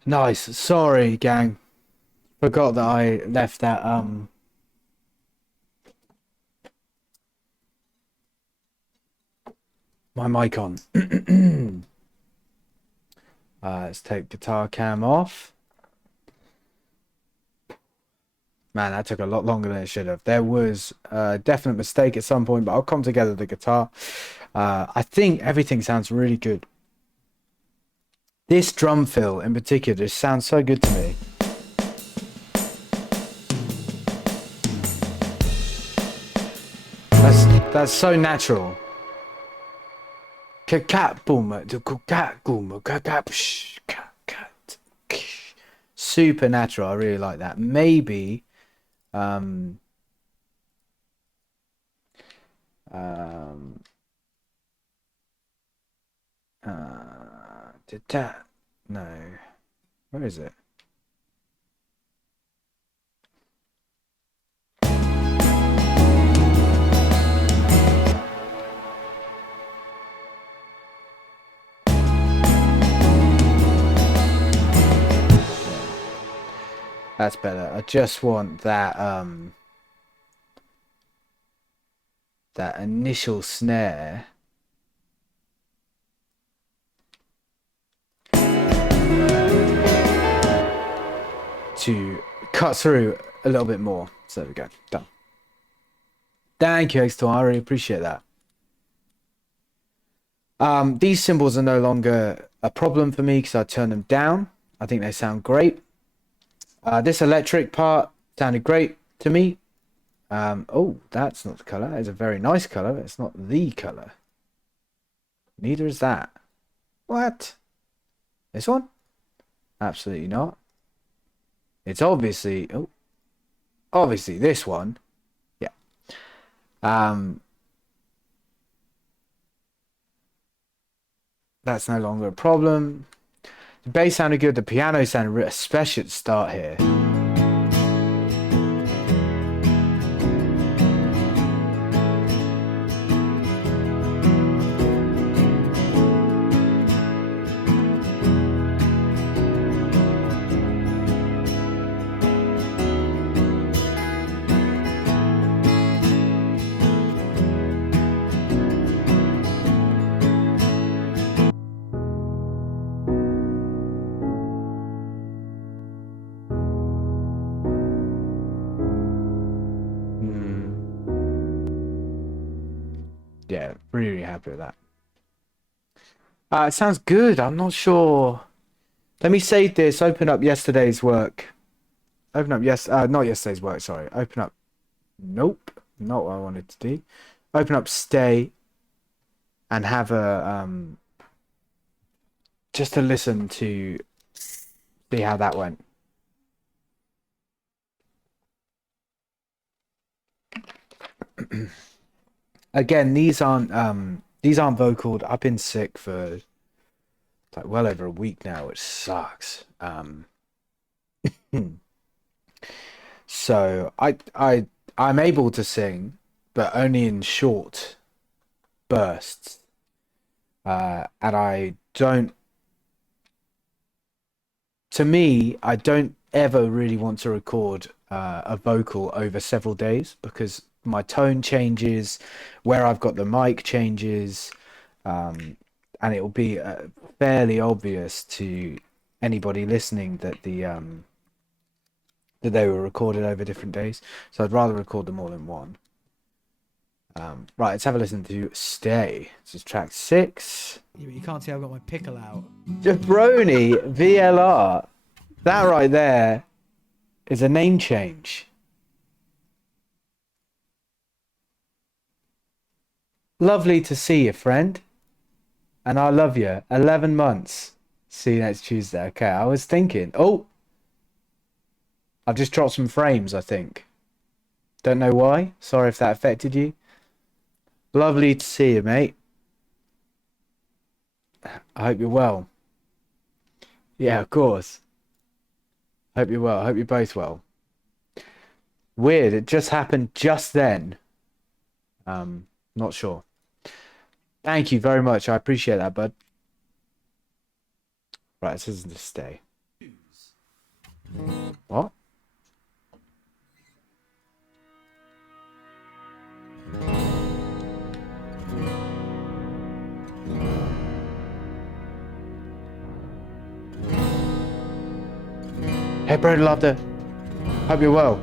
Nice. Sorry, gang. Forgot that I left that my mic on. Let's take guitar cam off. Man, that took a lot longer than it should have. There was a definite mistake at some point, but I'll come together the guitar. I think everything sounds really good. This drum fill in particular just sounds so good to me. That's so natural. Super natural. I really like that. Maybe um did that, no, where is it? That's better. I just want that that initial snare to cut through a little bit more. So there we go. Done. Thank you, X2. I really appreciate that. These cymbals are no longer a problem for me because I turned them down. I think they sound great. This electric part sounded great to me. Oh, that's not the color. It's a very nice color. It's not the color. Neither is that. What? This one? Absolutely not. It's obviously, oh, obviously this one. Yeah. That's no longer a problem. The bass sounded good. The piano sounded especially at the start here. Yeah, really happy with that. It sounds good. I'm not sure. Let me save this. Open up yesterday's work. Open up not yesterday's work. Sorry. Open up. Nope, not what I wanted to do. Open up stay, and have a just to listen to see how that went. Again, these aren't vocaled. I've been sick for like well over a week now, which sucks. So I'm able to sing, but only in short bursts. And I don't. To me, I don't ever really want to record a vocal over several days because my tone changes, where I've got the mic changes, and it will be fairly obvious to anybody listening that that they were recorded over different days. So I'd rather record them all in one. Right, let's have a listen to Stay. This is track 6. Yeah, but you can't see I've got my pickle out. Jabroni VLR. That right there is a name change. Lovely to see you, friend. And I love you. 11 months. See you next Tuesday. Okay, I was thinking. Oh! I've just dropped some frames, I think. Don't know why. Sorry if that affected you. Lovely to see you, mate. I hope you're well. Yeah, of course. Hope you're well. Hope you're both well. Weird. It just happened just then. Not sure. Thank you very much. I appreciate that, bud. Right, this isn't to stay. What? Hey, bro, Laughter. Hope you're well.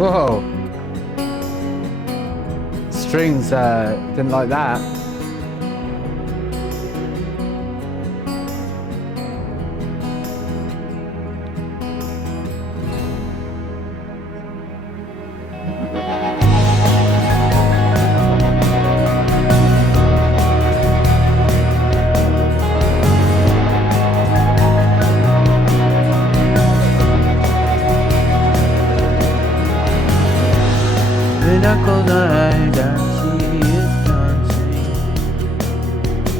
Whoa. Strings, didn't like that.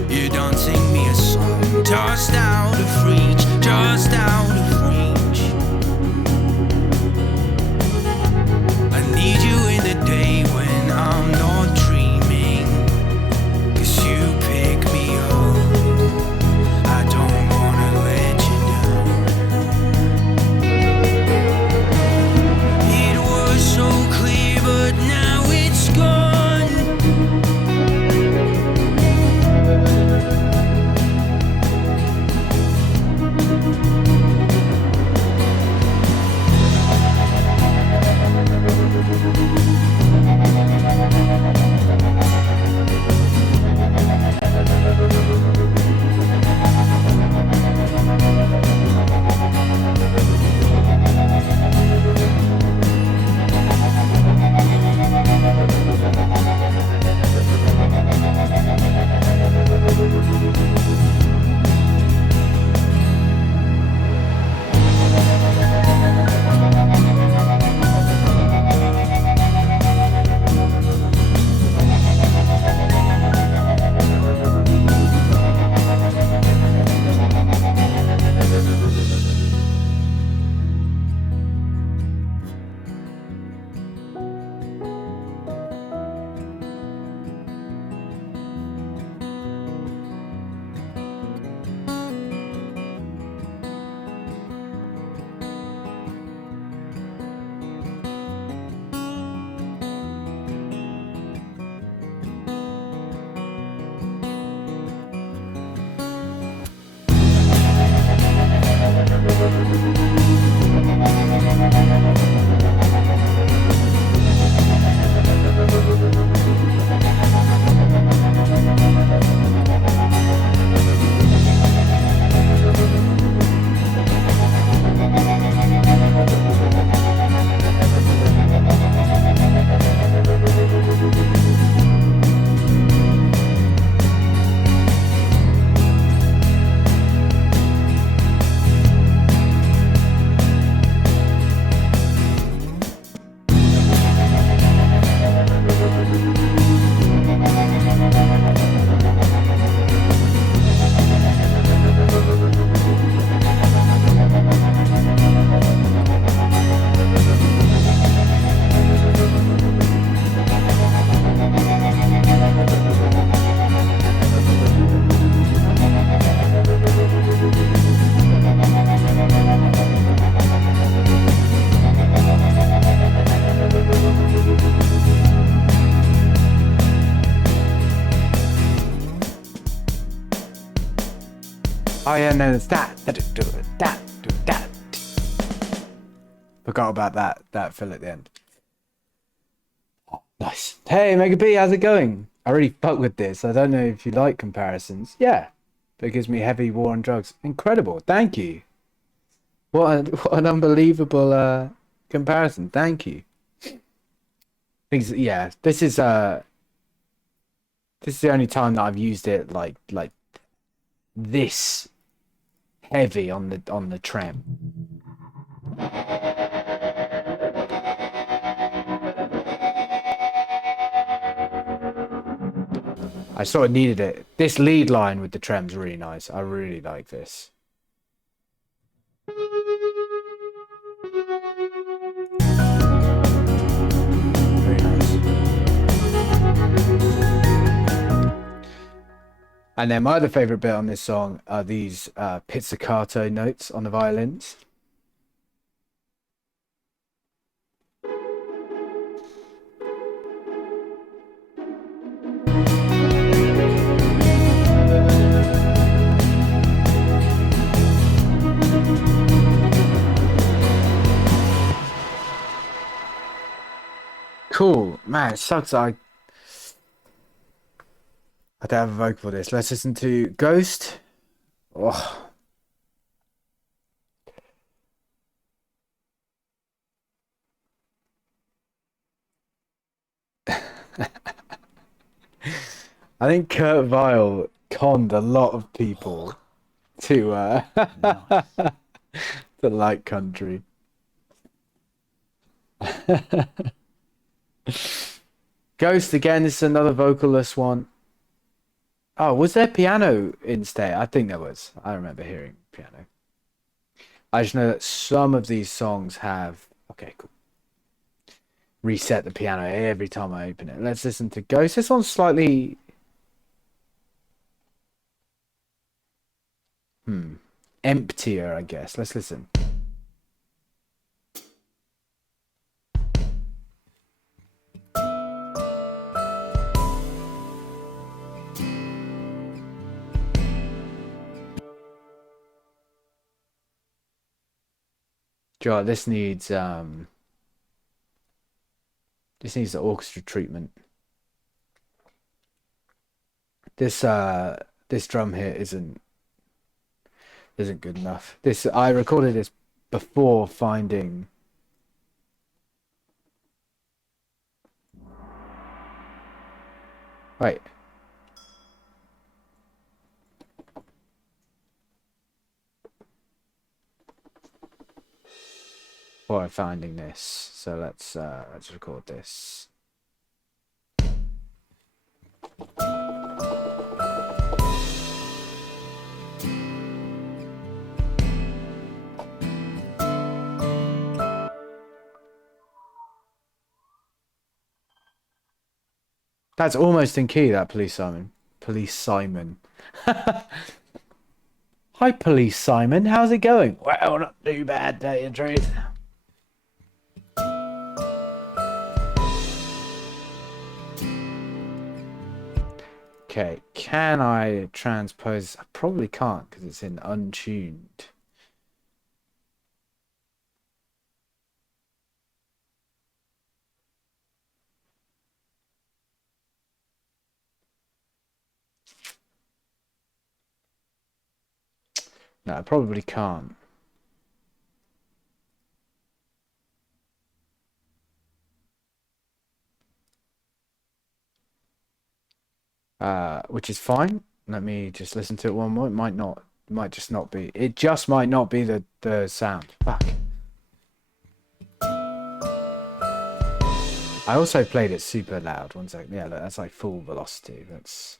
You're dancing me a song, just out of reach, just out of reach. I need you in the day when I'm not dreaming, 'cause you pick me up. I don't wanna let you down. It was so clear, but now it's gone. Oh yeah, no, it's that. Forgot about that fill at the end. Nice. Hey, Mega B, how's it going? I really fuck with this. I don't know if you like comparisons. Yeah, but it gives me heavy war on drugs. Incredible. Thank you. What an unbelievable comparison. Thank you. Yeah, this is the only time that I've used it like this heavy on the tram. I sort of needed it. This lead line with the trem's really nice. I really like this. Very nice. And then my other favorite bit on this song are these pizzicato notes on the violins. Cool. Man, it sucks that I don't have a vocal for this. Let's listen to Ghost. Oh. I think Kurt Vile conned a lot of people to the Light Country. Ghost again, this is another vocalist one. Oh, was there piano instead? I think there was. I remember hearing piano. I just know that some of these songs have. Okay, cool. Reset the piano every time I open it. Let's listen to Ghost. This one's slightly. Emptier, I guess. Let's listen. Joe, this needs the orchestra treatment. This drum here isn't good enough. This I recorded this before finding Wait. Before finding this. So let's record this. That's almost in key, that Police Simon. Police Simon. Hi, Police Simon. How's it going? Well, not too bad, tell you the truth. Okay, can I transpose? I probably can't because it's in untuned. No, I probably can't. Which is fine. Let me just listen to it one more. It might just not be. It just might not be the sound. Fuck. I also played it super loud. One second. Yeah, look, that's like full velocity. That's.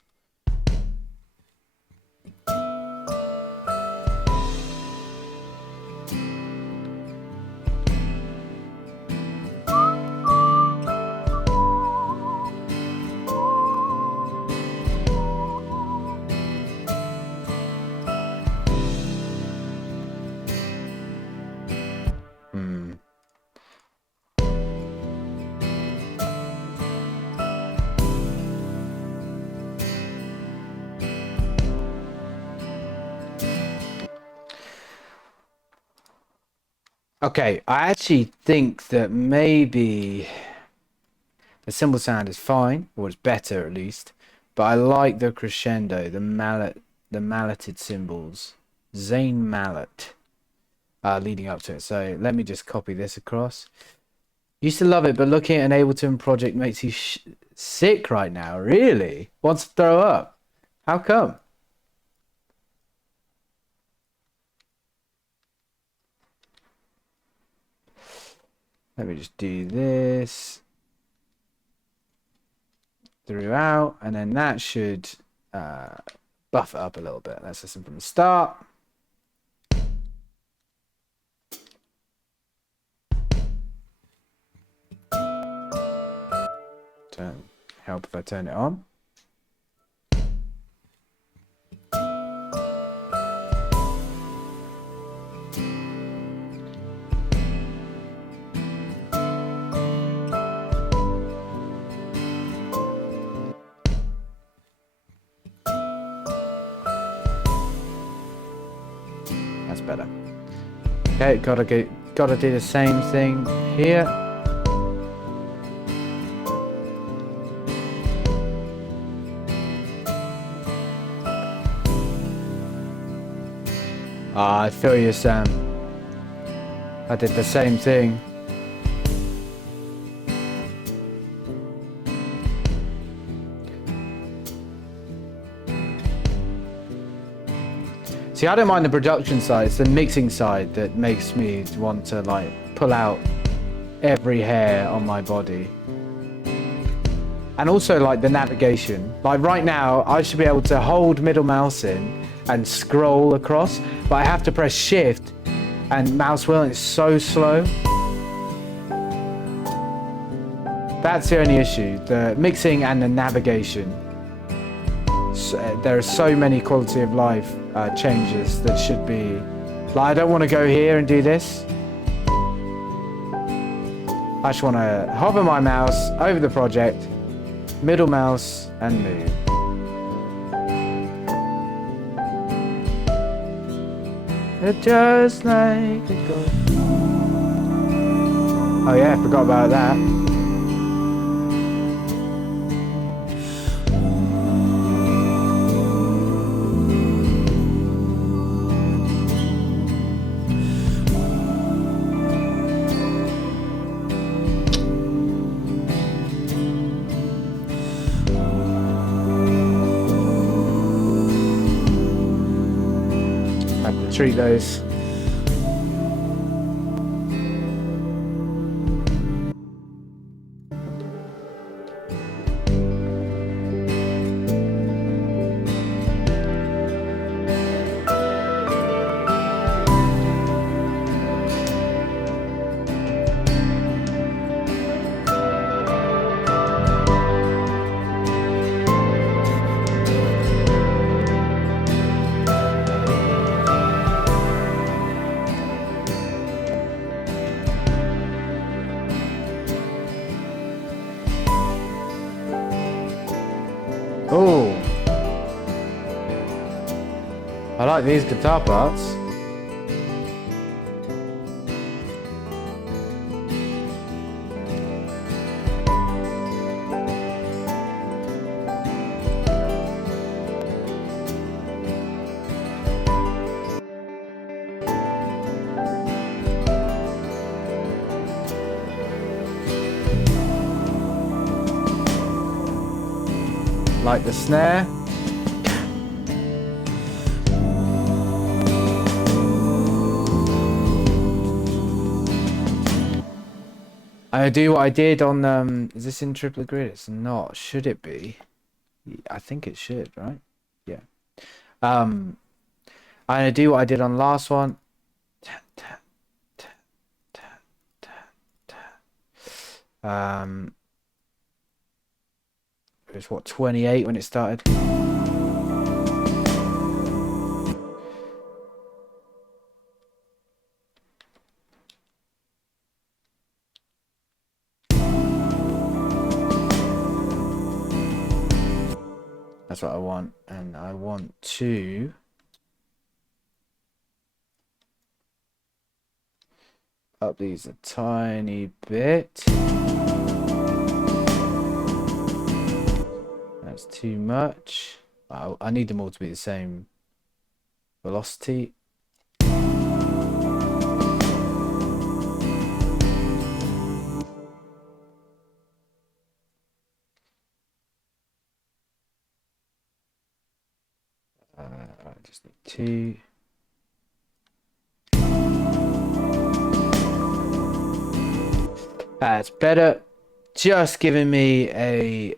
Okay, I actually think that maybe The cymbal sound is fine, or it's better at least. But I like the crescendo, the malleted cymbals. Zayn Mallet. Leading up to it. So let me just copy this across. Used to love it, but looking at an Ableton project makes you sick right now. Really? Wants to throw up. How come? Let me just do this throughout, and then that should buff it up a little bit. Let's listen from the start. Help if I turn it on. That's better. Okay, gotta do the same thing here. I feel you, Sam. I did the same thing. See, I don't mind the production side, it's the mixing side that makes me want to like pull out every hair on my body. And also like the navigation. Like right now, I should be able to hold middle mouse in and scroll across, but I have to press shift and mouse wheel and it's so slow. That's the only issue, the mixing and the navigation. So, there are so many quality of life changes that should be, like I don't want to go here and do this. I just want to hover my mouse over the project, middle mouse and move. Just like a ghost. Oh yeah, I forgot about that. Treat those. Oh, I like these guitar parts. Like the snare. I do what I did on is this in Triplet Grid? It's not. Should it be? I think it should, right? Yeah. I do what I did on the last one. It was what, 28 when it started? That's what I want, and I want to up these a tiny bit. That's too much. I need them all to be the same velocity. I just need two. That's better. Just giving me a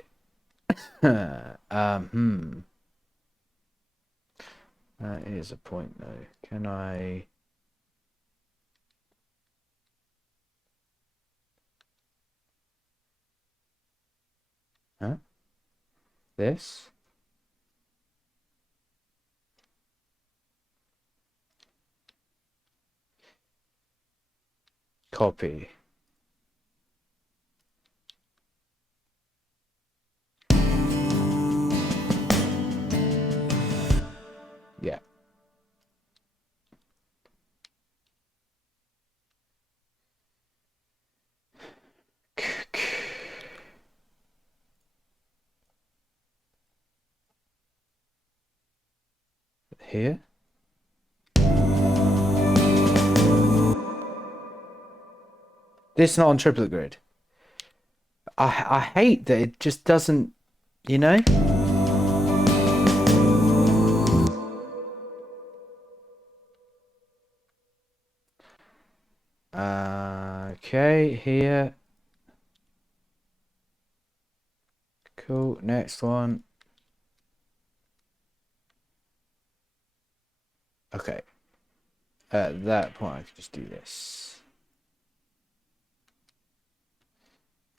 That is a point though. Can I this? Copy. Yeah. Here. This not on triplet grid. I hate that it just doesn't, you know? Okay, here. Cool. Next one. Okay. At that point, I can just do this.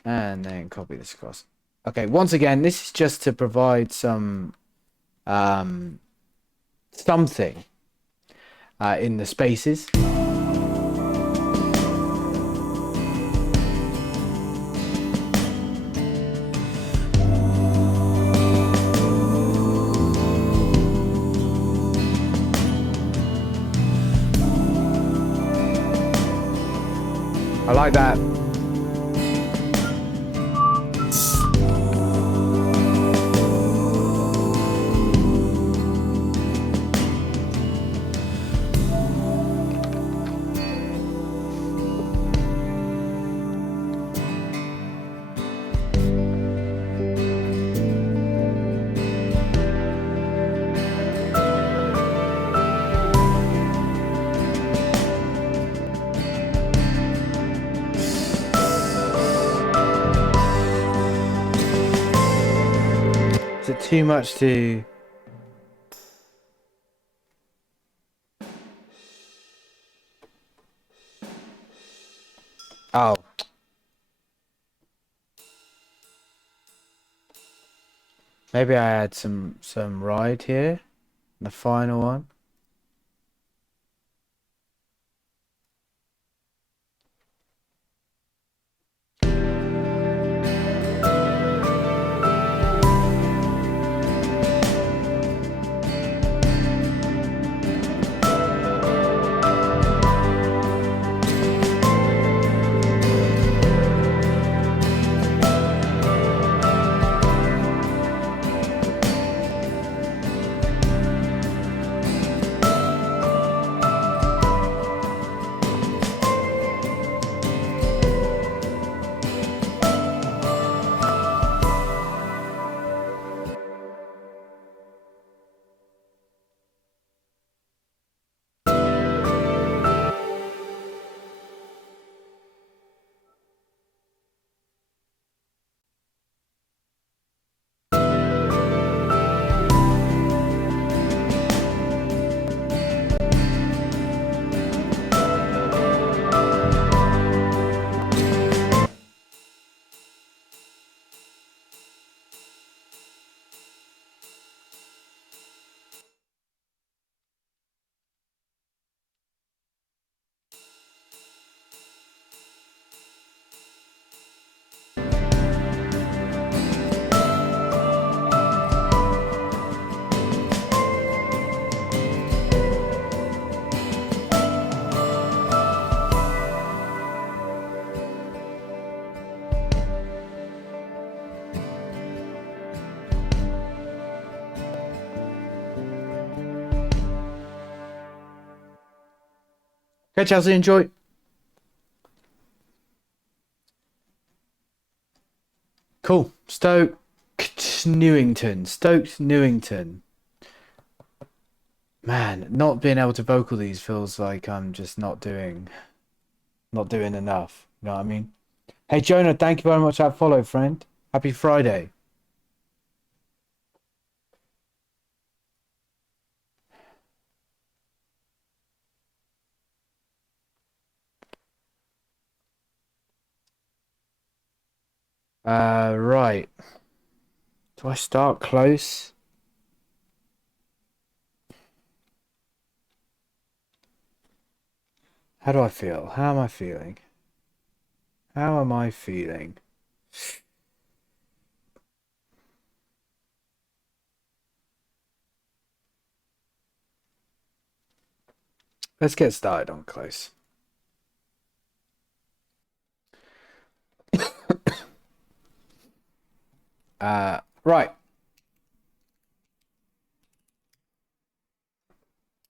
And then copy this across. Okay, once again, this is just to provide some something in the spaces. I like that. Is it too much to... Oh. Maybe I add some ride here. The final one. Okay, Chelsea, enjoy. Cool. Stoked Newington. Man, not being able to vocal these feels like I'm just not doing enough. You know what I mean? Hey Jonah, thank you very much for that follow, friend. Happy Friday. Right. Do I start close? How do I feel? How am I feeling? How am I feeling? Let's get started on close. Right.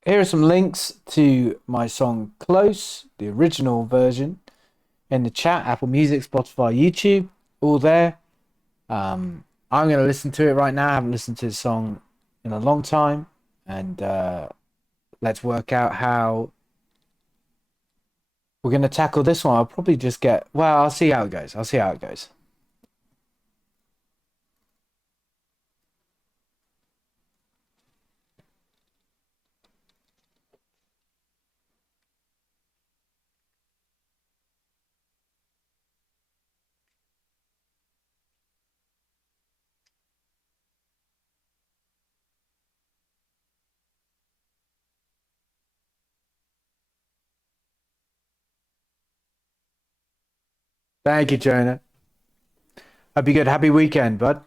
Here are some links to my song Close, the original version, in the chat, Apple Music, Spotify, YouTube, all there. I'm going to listen to it right now. I haven't listened to the song in a long time. And let's work out how we're going to tackle this one. I'll probably just I'll see how it goes. I'll see how it goes. Thank you, Jonah. Hope you good. Happy weekend, bud.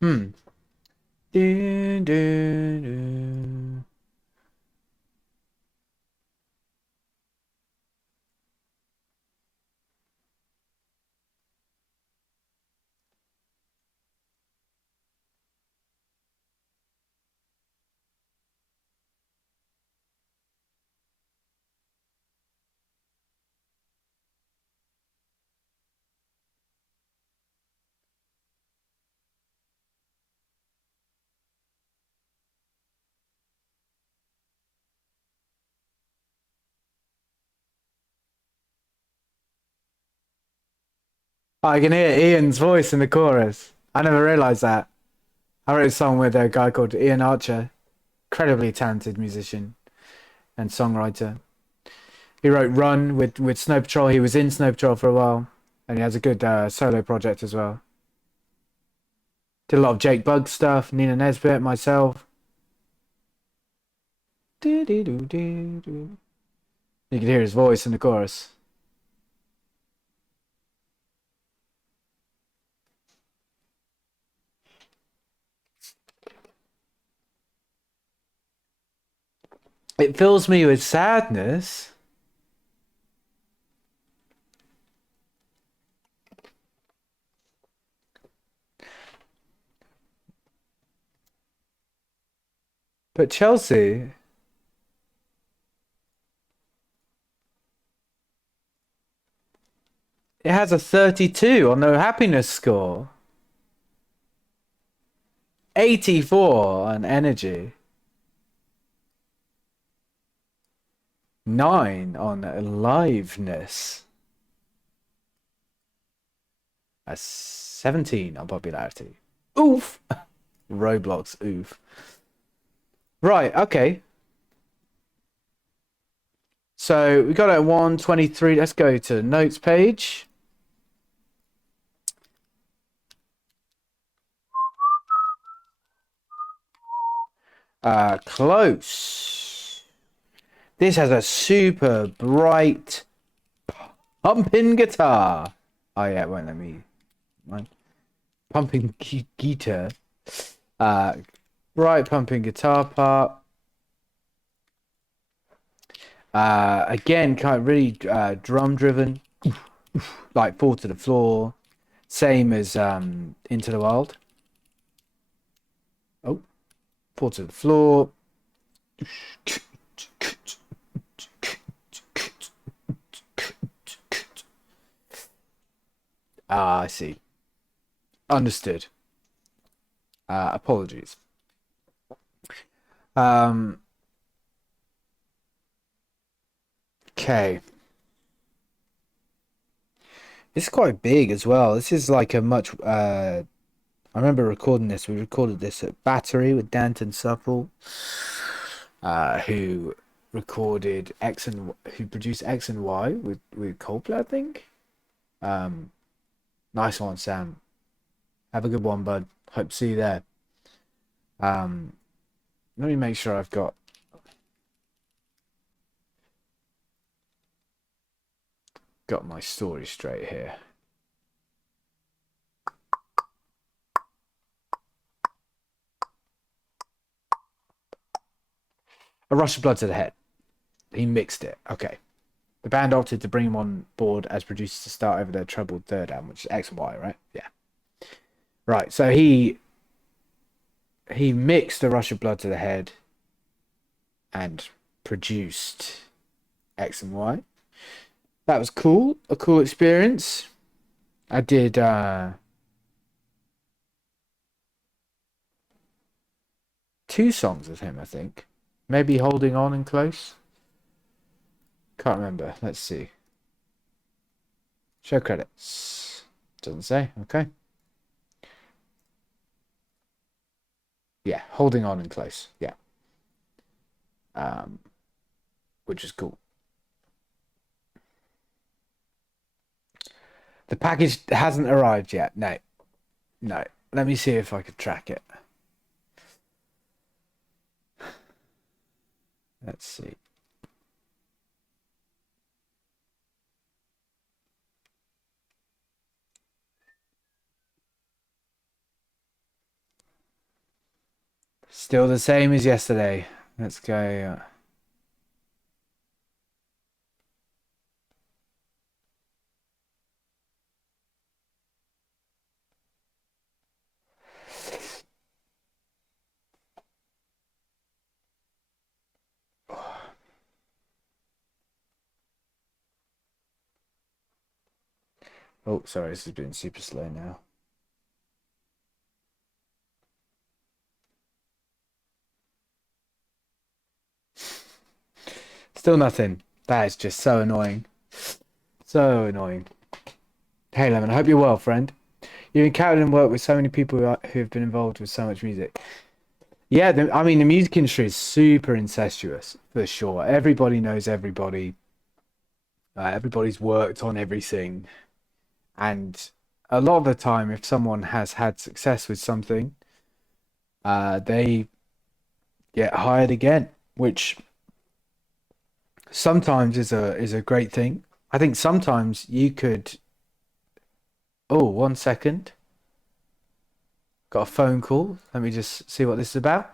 Hmm. I can hear Ian's voice in the chorus. I never realized that. I wrote a song with a guy called Ian Archer, incredibly talented musician and songwriter. He wrote Run with Snow Patrol. He was in Snow Patrol for a while, and he has a good solo project as well. Did a lot of Jake Bugg stuff, Nina Nesbitt, myself. You can hear his voice in the chorus. It fills me with sadness. But Chelsea, it has a 32 on the happiness score. 84 on energy. 9 on aliveness. A 17 on popularity. Oof. Roblox, oof. Right, okay. So we got it at 1:23. Let's go to the notes page. Close. This has a super bright pumping guitar. Oh yeah, it won't let me. Pumping guitar. Bright pumping guitar part. Again, kind of really drum driven, like Fall to the Floor, same as Into the Wild. Oh, Fall to the Floor. Ah, I see. Understood. Apologies. Okay. This is quite big as well. This is like a much. I remember recording this. We recorded this at Battery with Danton Supple, who recorded who produced X and Y with Coldplay, I think. Nice one, Sam. Have a good one, bud. Hope to see you there. Let me make sure I've got my story straight here. A Rush of Blood to the Head. He mixed it. Okay. The band opted to bring him on board as producer to start over their troubled third album, which is X and Y, right? Yeah. Right. So he mixed A Rush of Blood to the Head and produced X and Y. That was cool. A cool experience. I did 2 songs with him, I think. Maybe Holding On and Close. Can't remember. Let's see. Show credits. Doesn't say. Okay. Yeah, Holding On and Close. Yeah. Which is cool. The package hasn't arrived yet. No. No. Let me see if I can track it. Let's see. Still the same as yesterday. Let's go. Oh, sorry, this has been super slow now. Still nothing. That is just so annoying. So annoying. Hey, Lemon, I hope you're well, friend. You've encountered and worked with so many people who have been involved with so much music. Yeah, I mean, the music industry is super incestuous, for sure. Everybody knows everybody. Everybody's worked on everything. And a lot of the time, if someone has had success with something, they get hired again, which sometimes is a great thing. I think sometimes you could. Oh, 1 second. Got a phone call. Let me just see what this is about.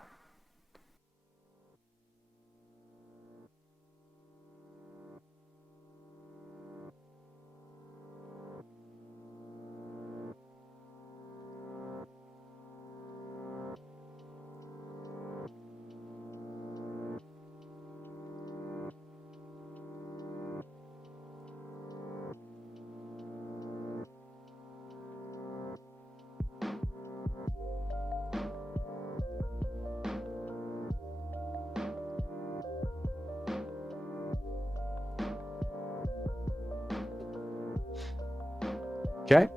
Okay.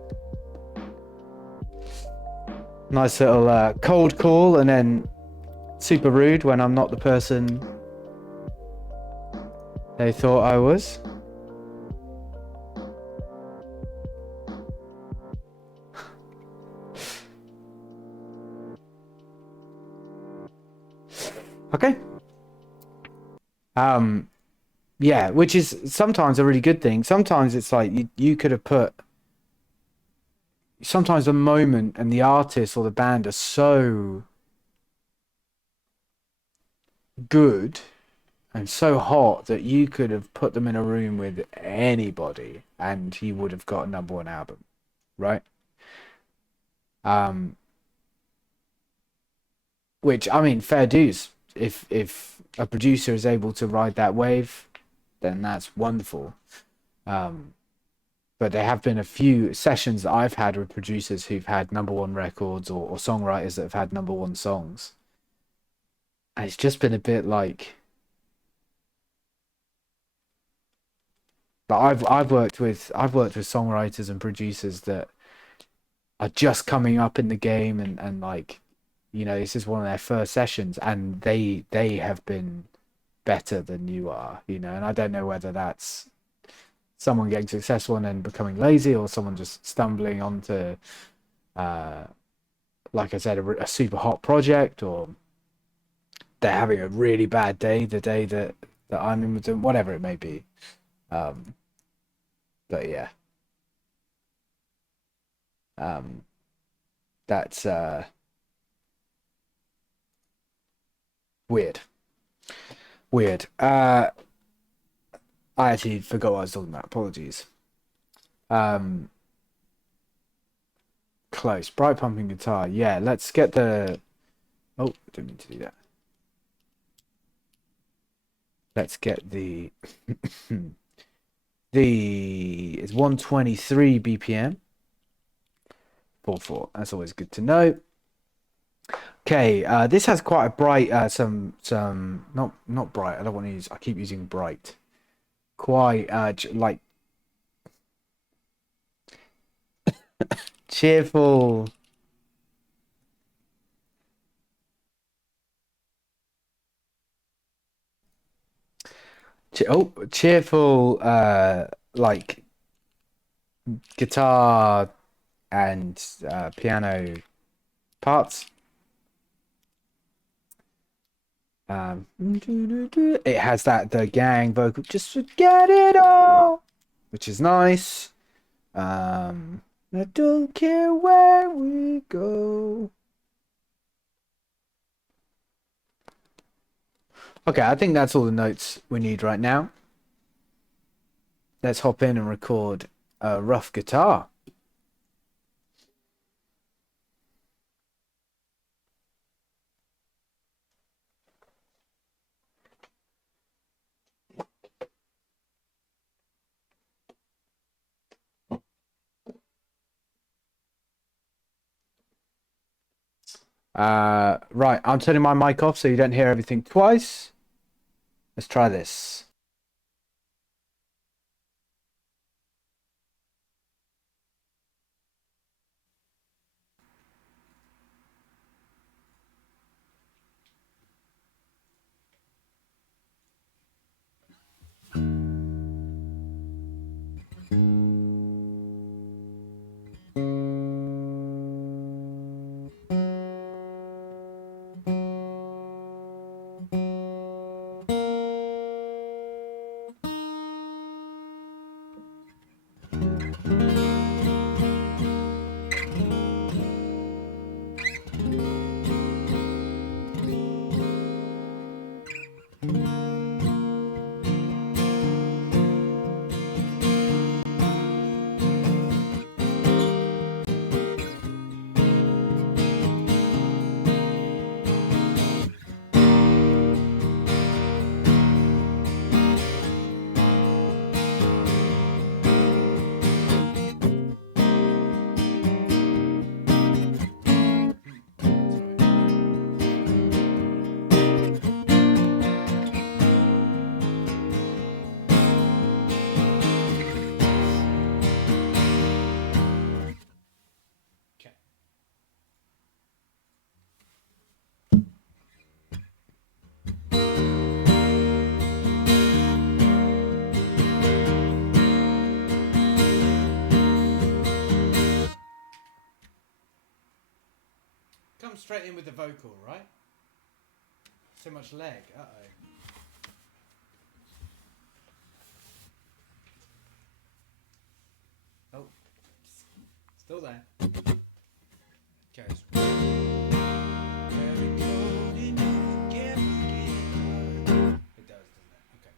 Nice little cold call, and then super rude when I'm not the person they thought I was. Okay. Yeah, which is sometimes a really good thing. Sometimes it's like you could have put. Sometimes the moment and the artist or the band are so good and so hot that you could have put them in a room with anybody and he would have got a #1 album, right? Which, I mean, fair dues. If a producer is able to ride that wave, then that's wonderful. But there have been a few sessions that I've had with producers who've had #1 records, or songwriters that have had #1 songs. And it's just been a bit like, but I've worked with songwriters and producers that are just coming up in the game, and like, you know, this is one of their first sessions, and they have been better than you are, you know. And I don't know whether that's someone getting successful and then becoming lazy, or someone just stumbling onto, like I said, a super hot project, or they're having a really bad day the day that I'm in with them, whatever it may be. But yeah, that's weird. I actually forgot what I was talking about. Apologies. Um, Close. Bright pumping guitar. Yeah, let's get the. Oh, didn't mean to do that. Let's get the. It's 123 BPM. 4/4. That's always good to know. Okay, this has quite a bright, not bright. I don't want to use. I keep using bright. Quite like cheerful. Cheerful. Like guitar and piano parts. It has the gang vocal, just forget it all, which is nice. I don't care where we go. Okay, I think that's all the notes we need right now. Let's hop in and record a rough guitar. Right, I'm turning my mic off so you don't hear everything twice. Let's try this. jump straight in with the vocal, right? So much leg. Uh-oh. Oh. Still there. Goes. It does, doesn't it? Okay.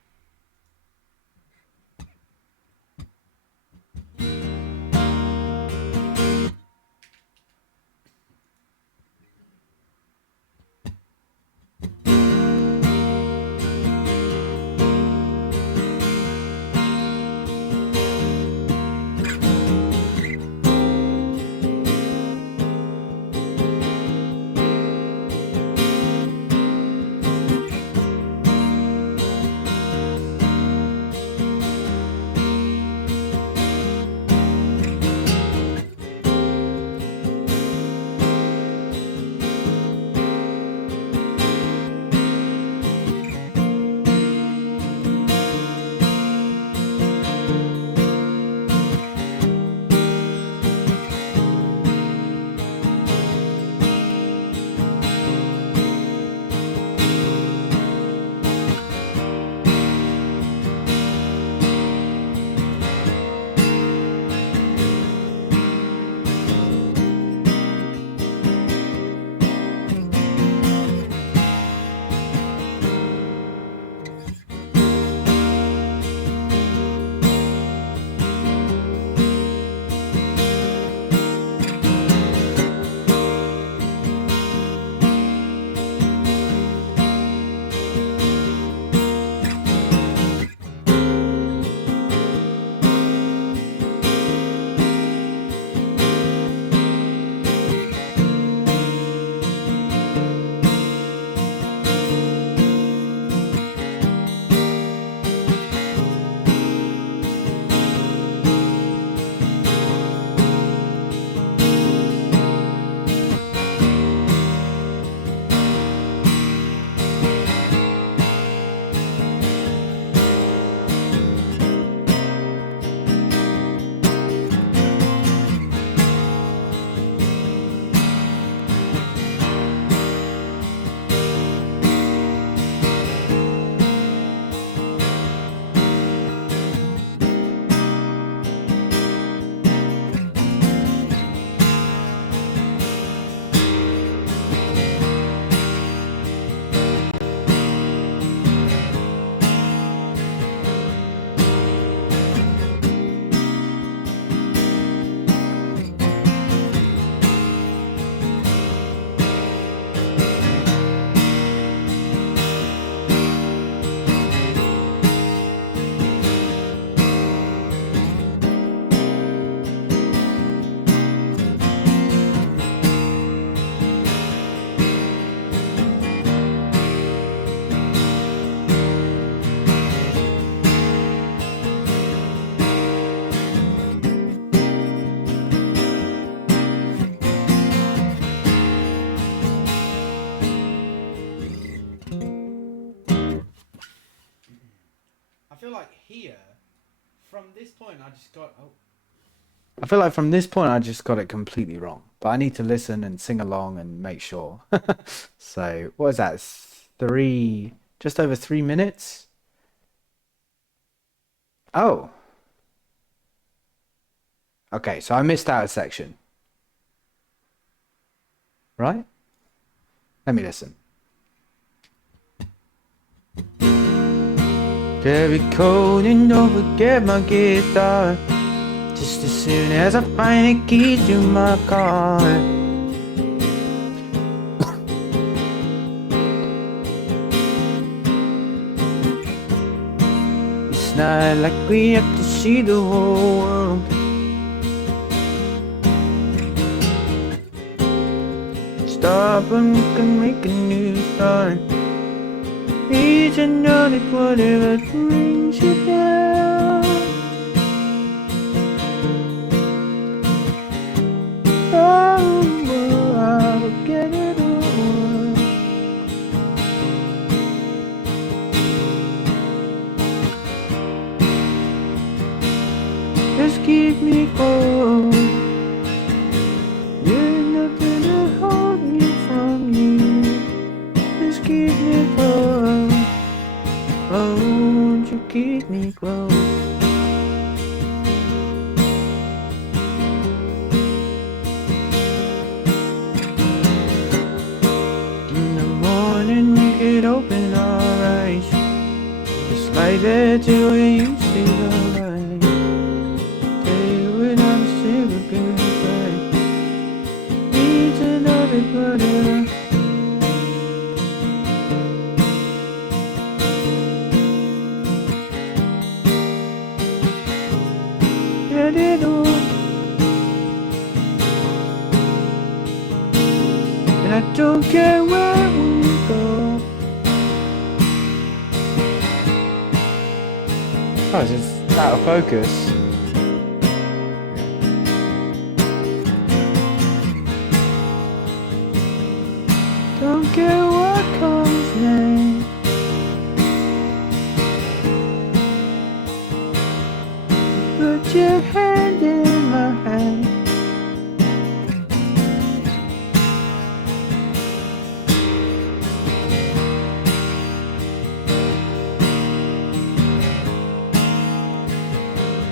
I feel like here, from this point, I just got. Oh. I feel like from this point I just got it completely wrong. But I need to listen and sing along and make sure. So what is that? Just over 3 minutes? Oh. Okay, so I missed out a section. Right? Let me listen. Carry cold and don't forget my guitar. Just as soon as I find the key to my car. It's not like we have to see the whole world. Stop and we can make a new start. Each and know that whatever brings you down. Oh, I'll get it all. Just keep me close. There's nothing to hold me from. Won't you keep me close? In the morning we could open our eyes, just like that till we used to the light. Tell you when I'm still a good guy. Need to know that butter. Get it all. And I don't care where we go. Oh, it's just out of focus. Don't care what comes next. Put your hand in my hand.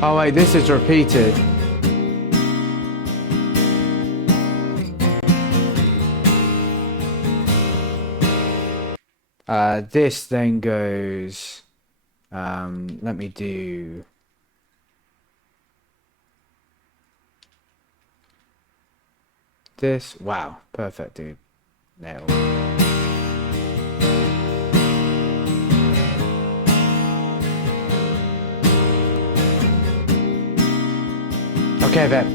Oh wait, this is repeated. This then goes, let me do this. Wow, perfect, dude. Nailed. Okay, then.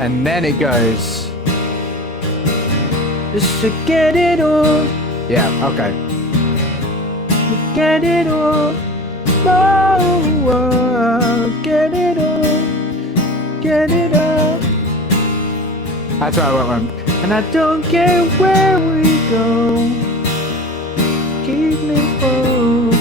And then it goes. Just to get it all. Yeah, okay. To get it all. Oh, get it all. Get it all. That's where I went. And I don't care where we go. Keep me close.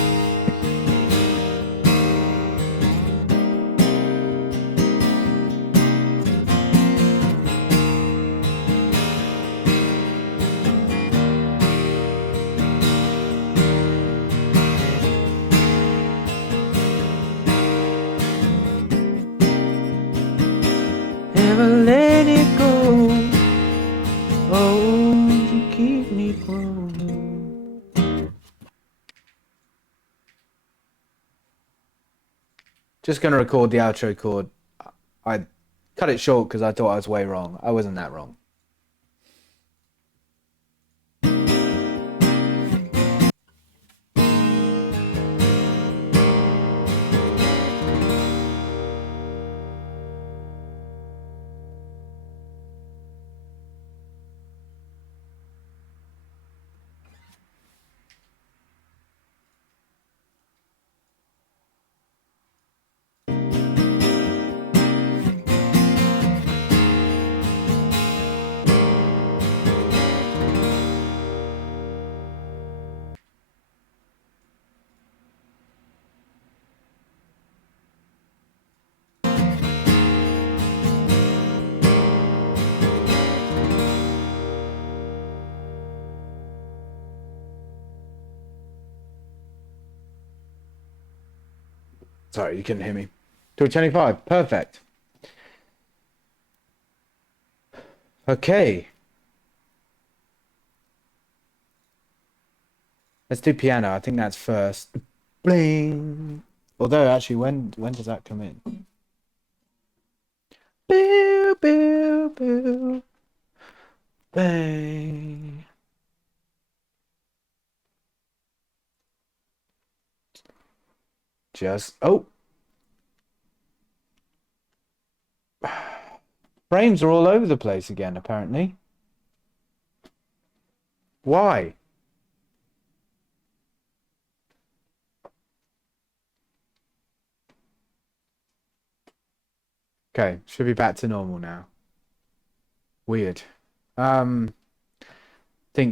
Never let it go. Oh, you keep me close. Just gonna record the outro chord. I cut it short because I thought I was way wrong. I wasn't that wrong. Sorry, you couldn't hear me. 225, perfect. Okay. Let's do piano. I think that's first. Bling. Although, actually, when does that come in? Boo, boo, boo. Bang. Just, oh. Frames are all over the place again, apparently. Why? Okay, should be back to normal now. Weird. Think,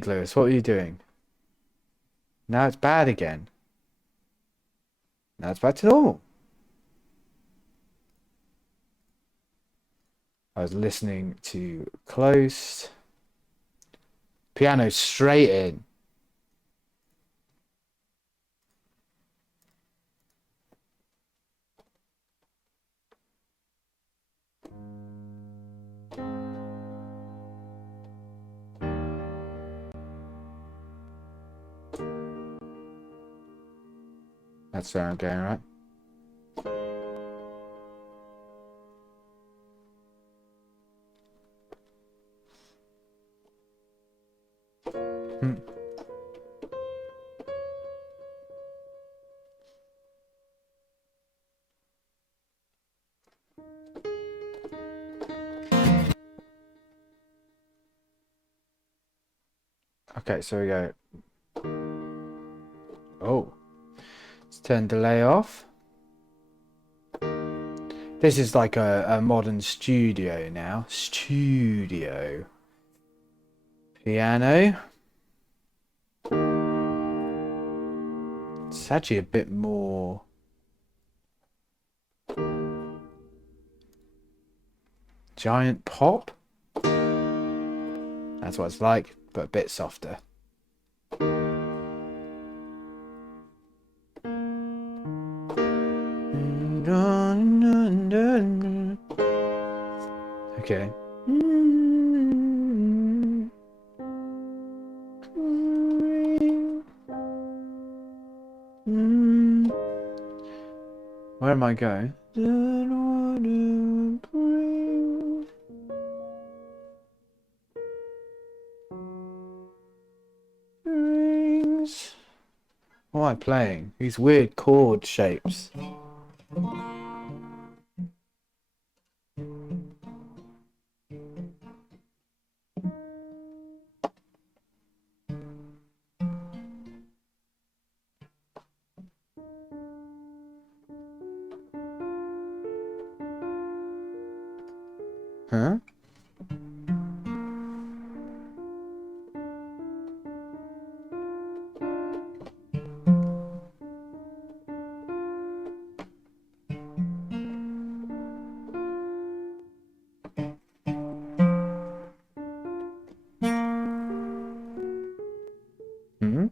Lewis, what are you doing? Now it's bad again. Now it's back to normal. I was listening to close. Piano straight in. That's where I'm going, right? Hmm. Okay, so we go. Oh. Let's turn delay off. This is like a modern studio now. Studio. Piano. It's actually a bit more... Giant pop? That's what it's like, but a bit softer. Okay. Where am I going? What am I playing? These weird chord shapes. Huh? Hmm?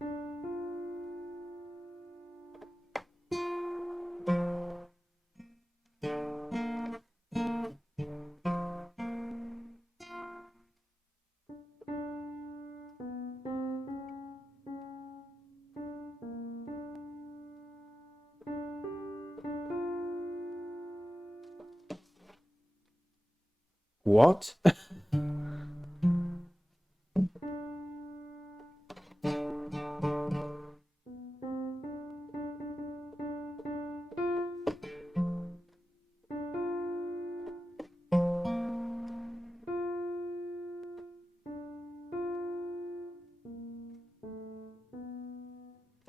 What?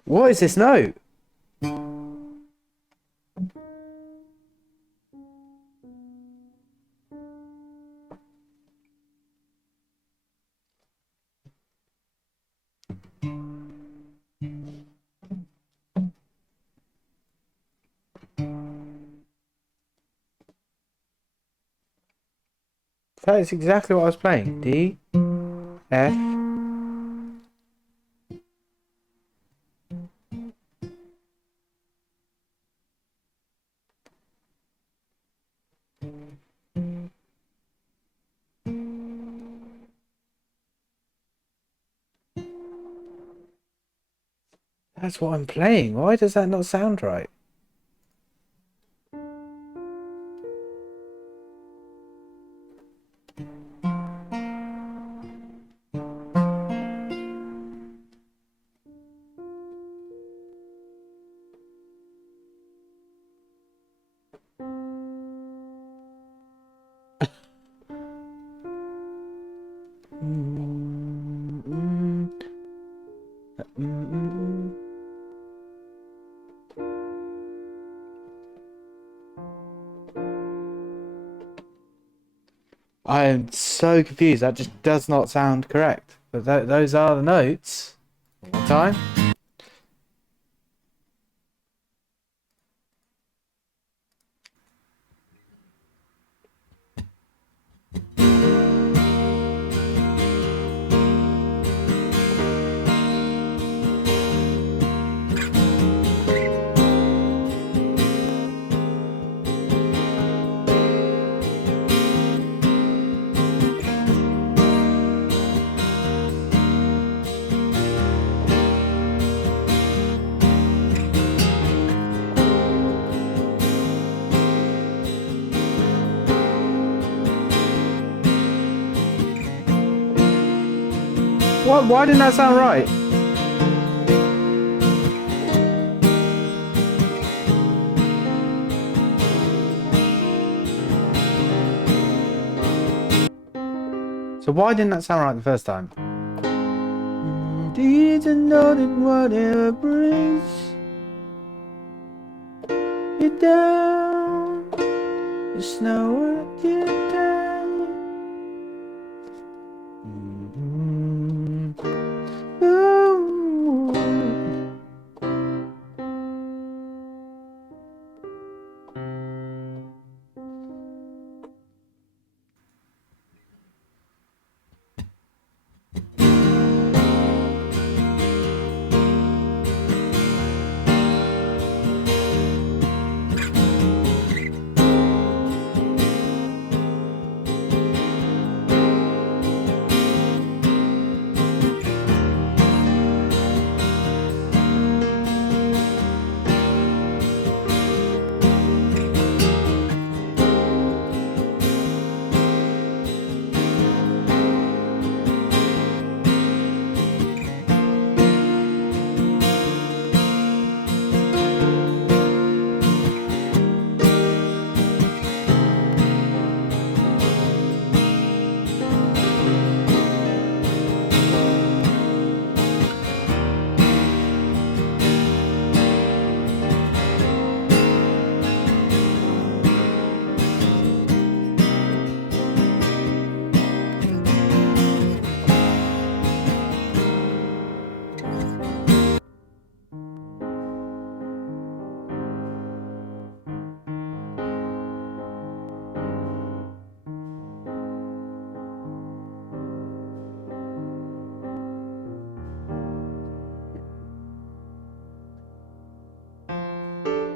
What is this note? That is exactly what I was playing. D, F. That's what I'm playing. Why does that not sound right? I am so confused. That just does not sound correct. But those are the notes. One more time. What? Why didn't that sound right? So why didn't that sound right the first time? Did you know that whatever brings you down, it's not worth your time. Ooh.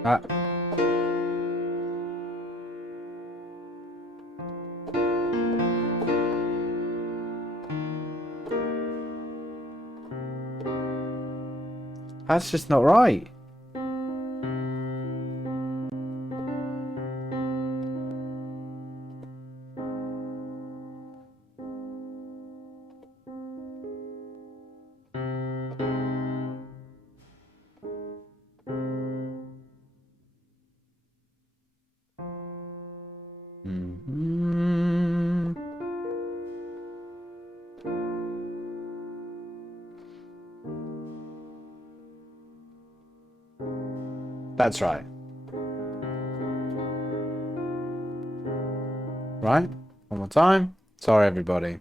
Ah. That's just not right. Mhm. That's right. Right? One more time. Sorry, everybody.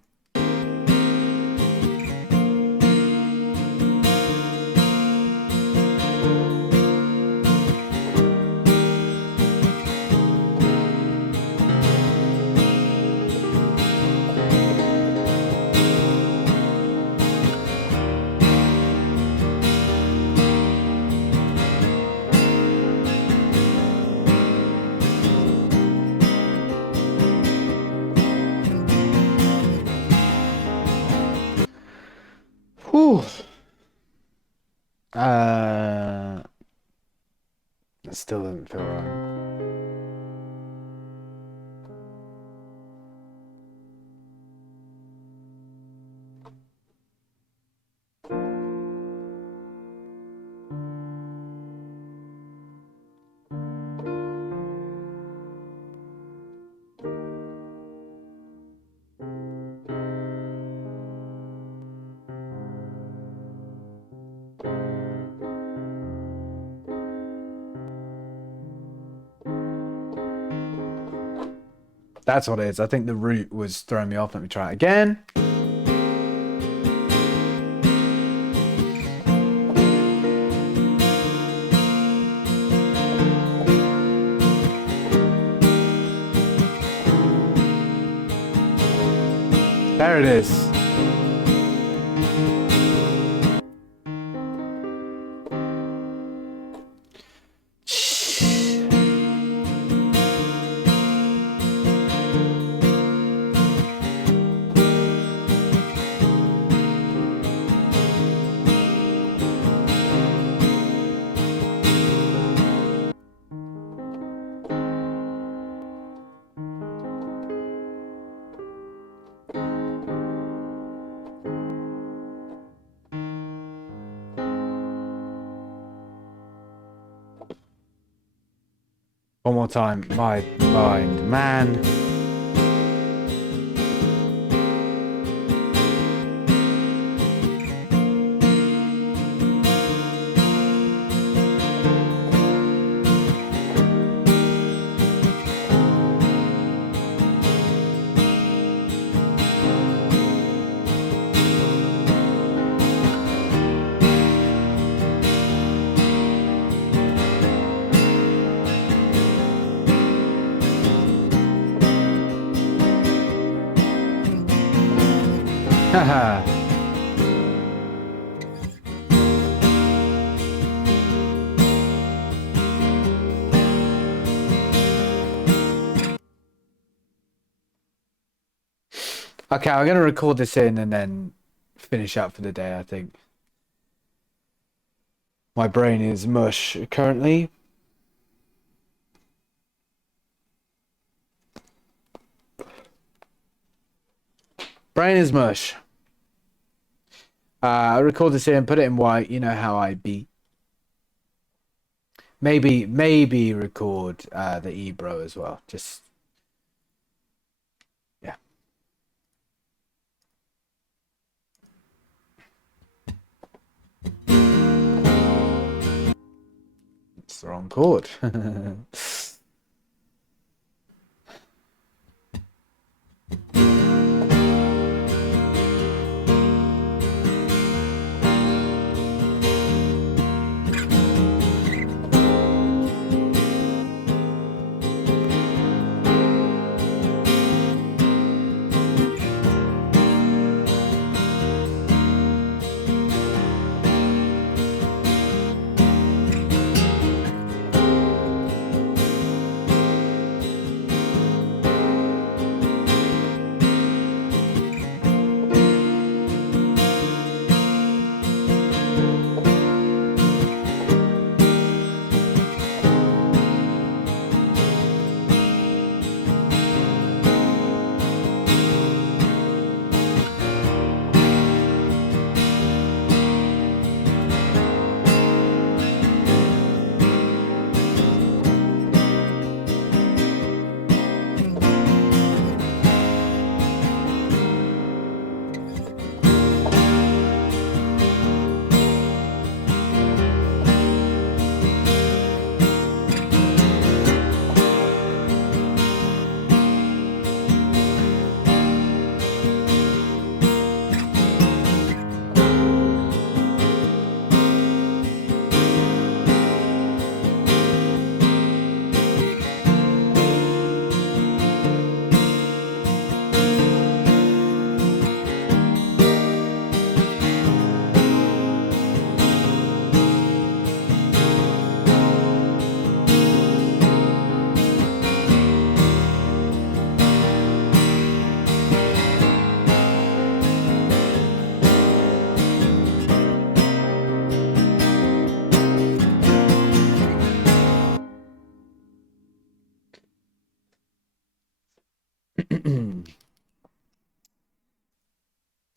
Whew. It still doesn't feel right. That's what it is. I think the root was throwing me off. Let me try it again. There it is. One more time. My blind man. Haha. Okay, I'm gonna record this in and then finish up for the day, I think. My brain is mush currently. Brain is mush. I record this in, put it in white. You know how I be. Maybe record the Ebro as well. Just yeah. It's the wrong chord.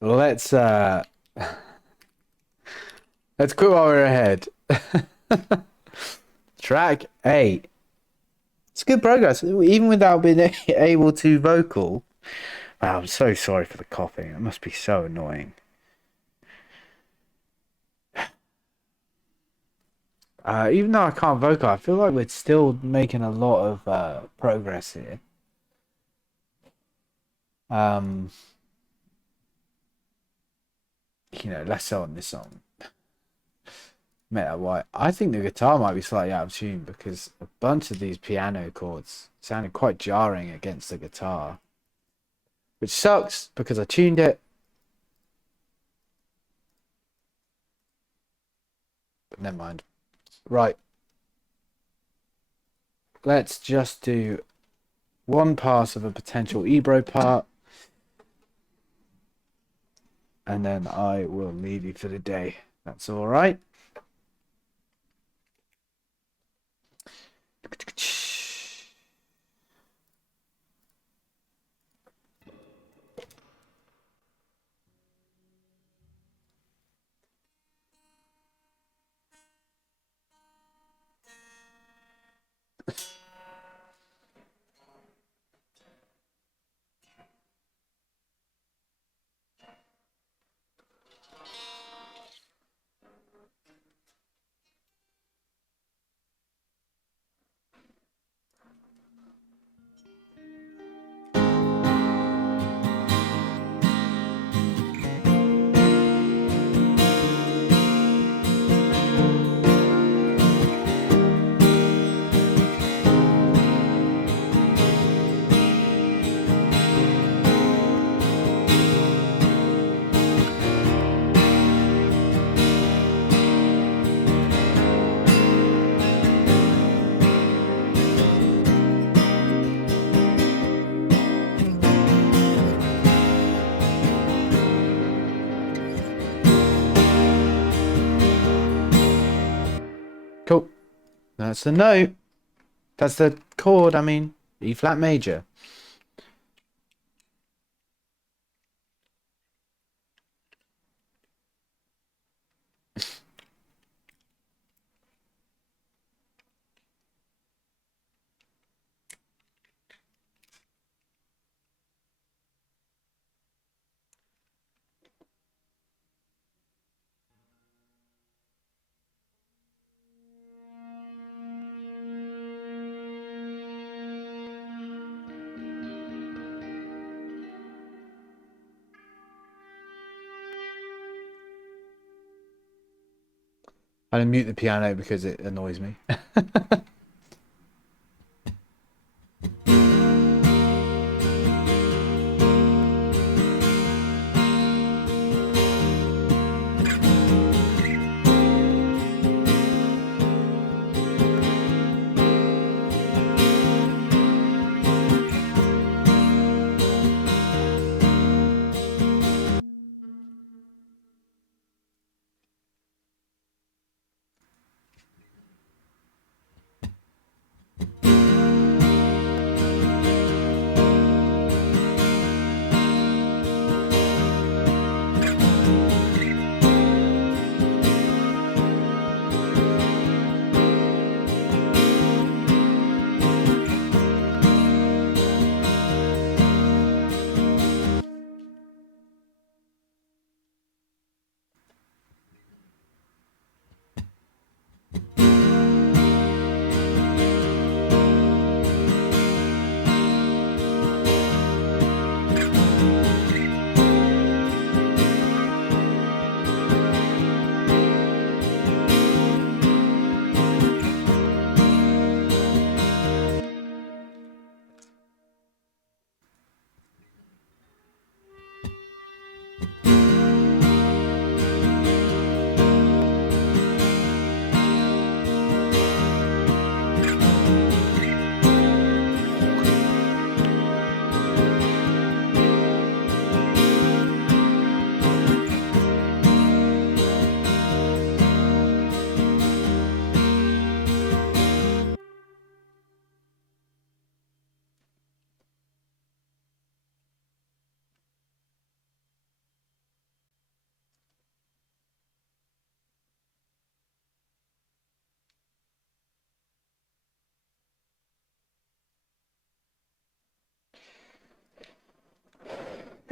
Let's let's quit while we're ahead. Track 8. It's good progress, even without being able to vocal. Wow, I'm so sorry for the coughing. It must be so annoying. Even though I can't vocal, I feel like we're still making a lot of progress here. You know, less so on this song. Meta White. I think the guitar might be slightly out of tune because a bunch of these piano chords sounded quite jarring against the guitar, which sucks because I tuned it. But never mind. Right. Let's just do one pass of a potential Ebro part. And then I will leave you for the day. That's all right. That's the note. That's the chord, I mean. E flat major. I mute the piano because it annoys me.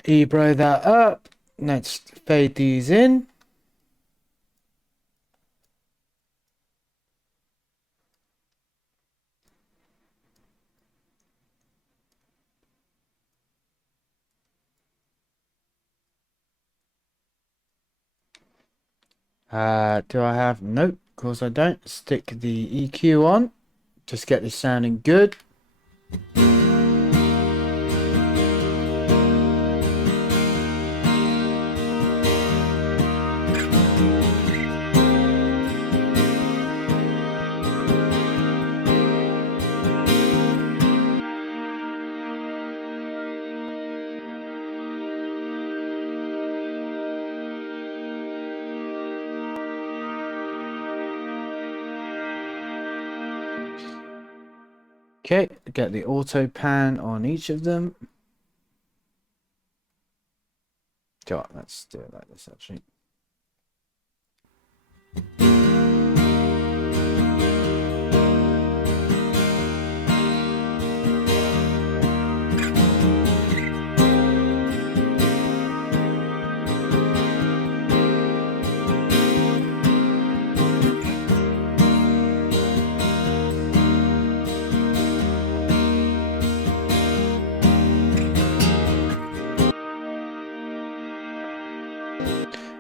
Ebro that up. Let's fade these in. Do I have? Nope, of course I don't. Stick the EQ on. Just get this sounding good. Okay, get the auto pan on each of them. God, let's do it like this actually.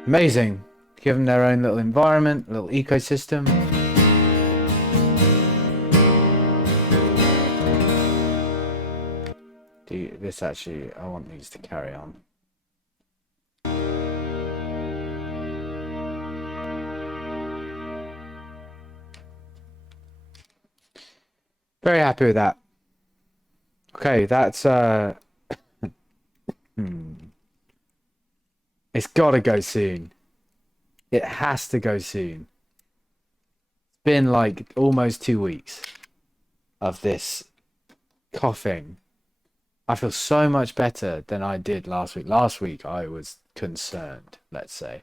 Amazing. Give them their own little environment, little ecosystem. This actually, I want these to carry on. Very happy with that. Okay, that's It's gotta go soon. It has to go soon. been like almost 2 weeks of this coughing. I feel so much better than I did last week. Last week I was concerned, let's say.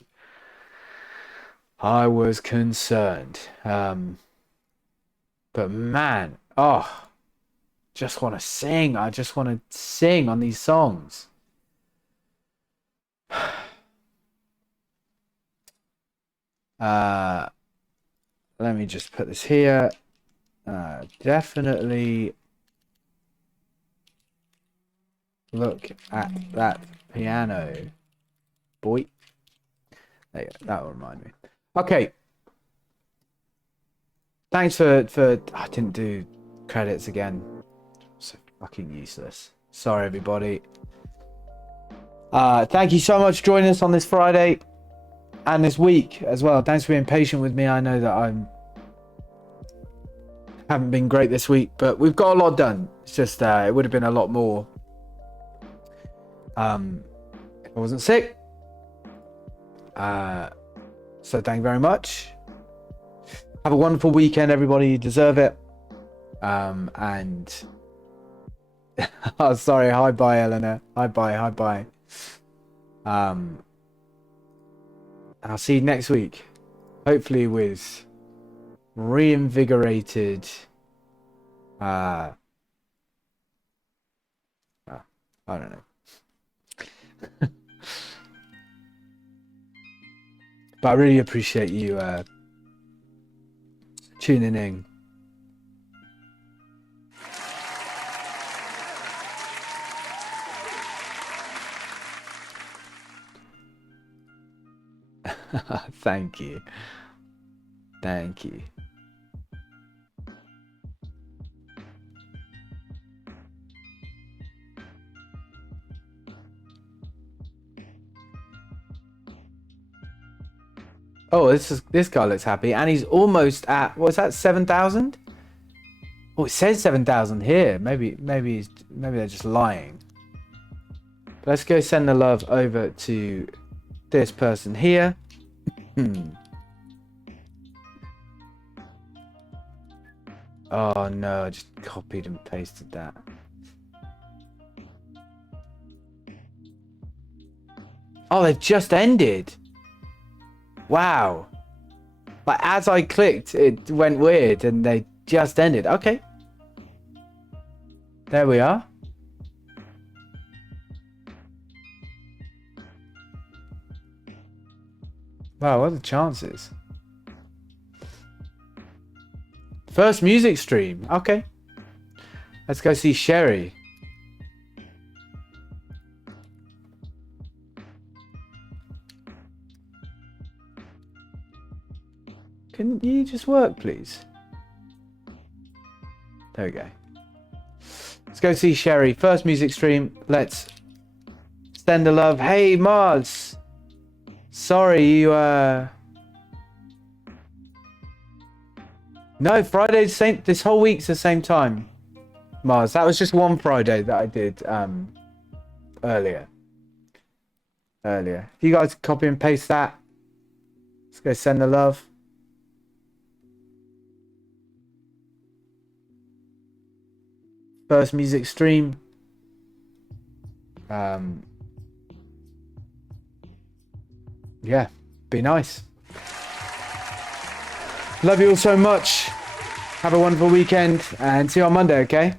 I was concerned. But man, just want to sing. I just want to sing on these songs. Let me just put this here. Definitely look at that piano, boy. There you go. That will remind me. Okay. Thanks for I didn't do credits again. So fucking useless. Sorry, everybody. Thank you so much for joining us on this Friday and this week as well. Thanks for being patient with me. I know that haven't been great this week, but we've got a lot done. It's just it would have been a lot more if I wasn't sick. So thank you very much. Have a wonderful weekend, everybody. You deserve it. And oh, sorry. Hi, bye, Eleanor. Hi, bye. I'll see you next week. Hopefully with reinvigorated. I don't know. But I really appreciate you tuning in. Thank you. Thank you. Oh, this guy looks happy, and he's almost at, what's that, 7,000? Oh, it says 7,000 here. Maybe they're just lying. But let's go send the love over to this person here. Oh no, I just copied and pasted that. Oh, they've just ended. Wow. Like, as I clicked, it went weird and they just ended. Okay. There we are. Wow, what are the chances? First music stream. Okay. Let's go see Sherry. Can you just work, please? There we go. Let's go see Sherry. First music stream. Let's send the love. Hey, Mars. Sorry, you No, Friday's same. This whole week's the same time. Mars. That was just one Friday that I did earlier. If you guys copy and paste that. Let's go send the love. First music stream. Yeah, be nice. Love you all so much. Have a wonderful weekend and see you on Monday, okay?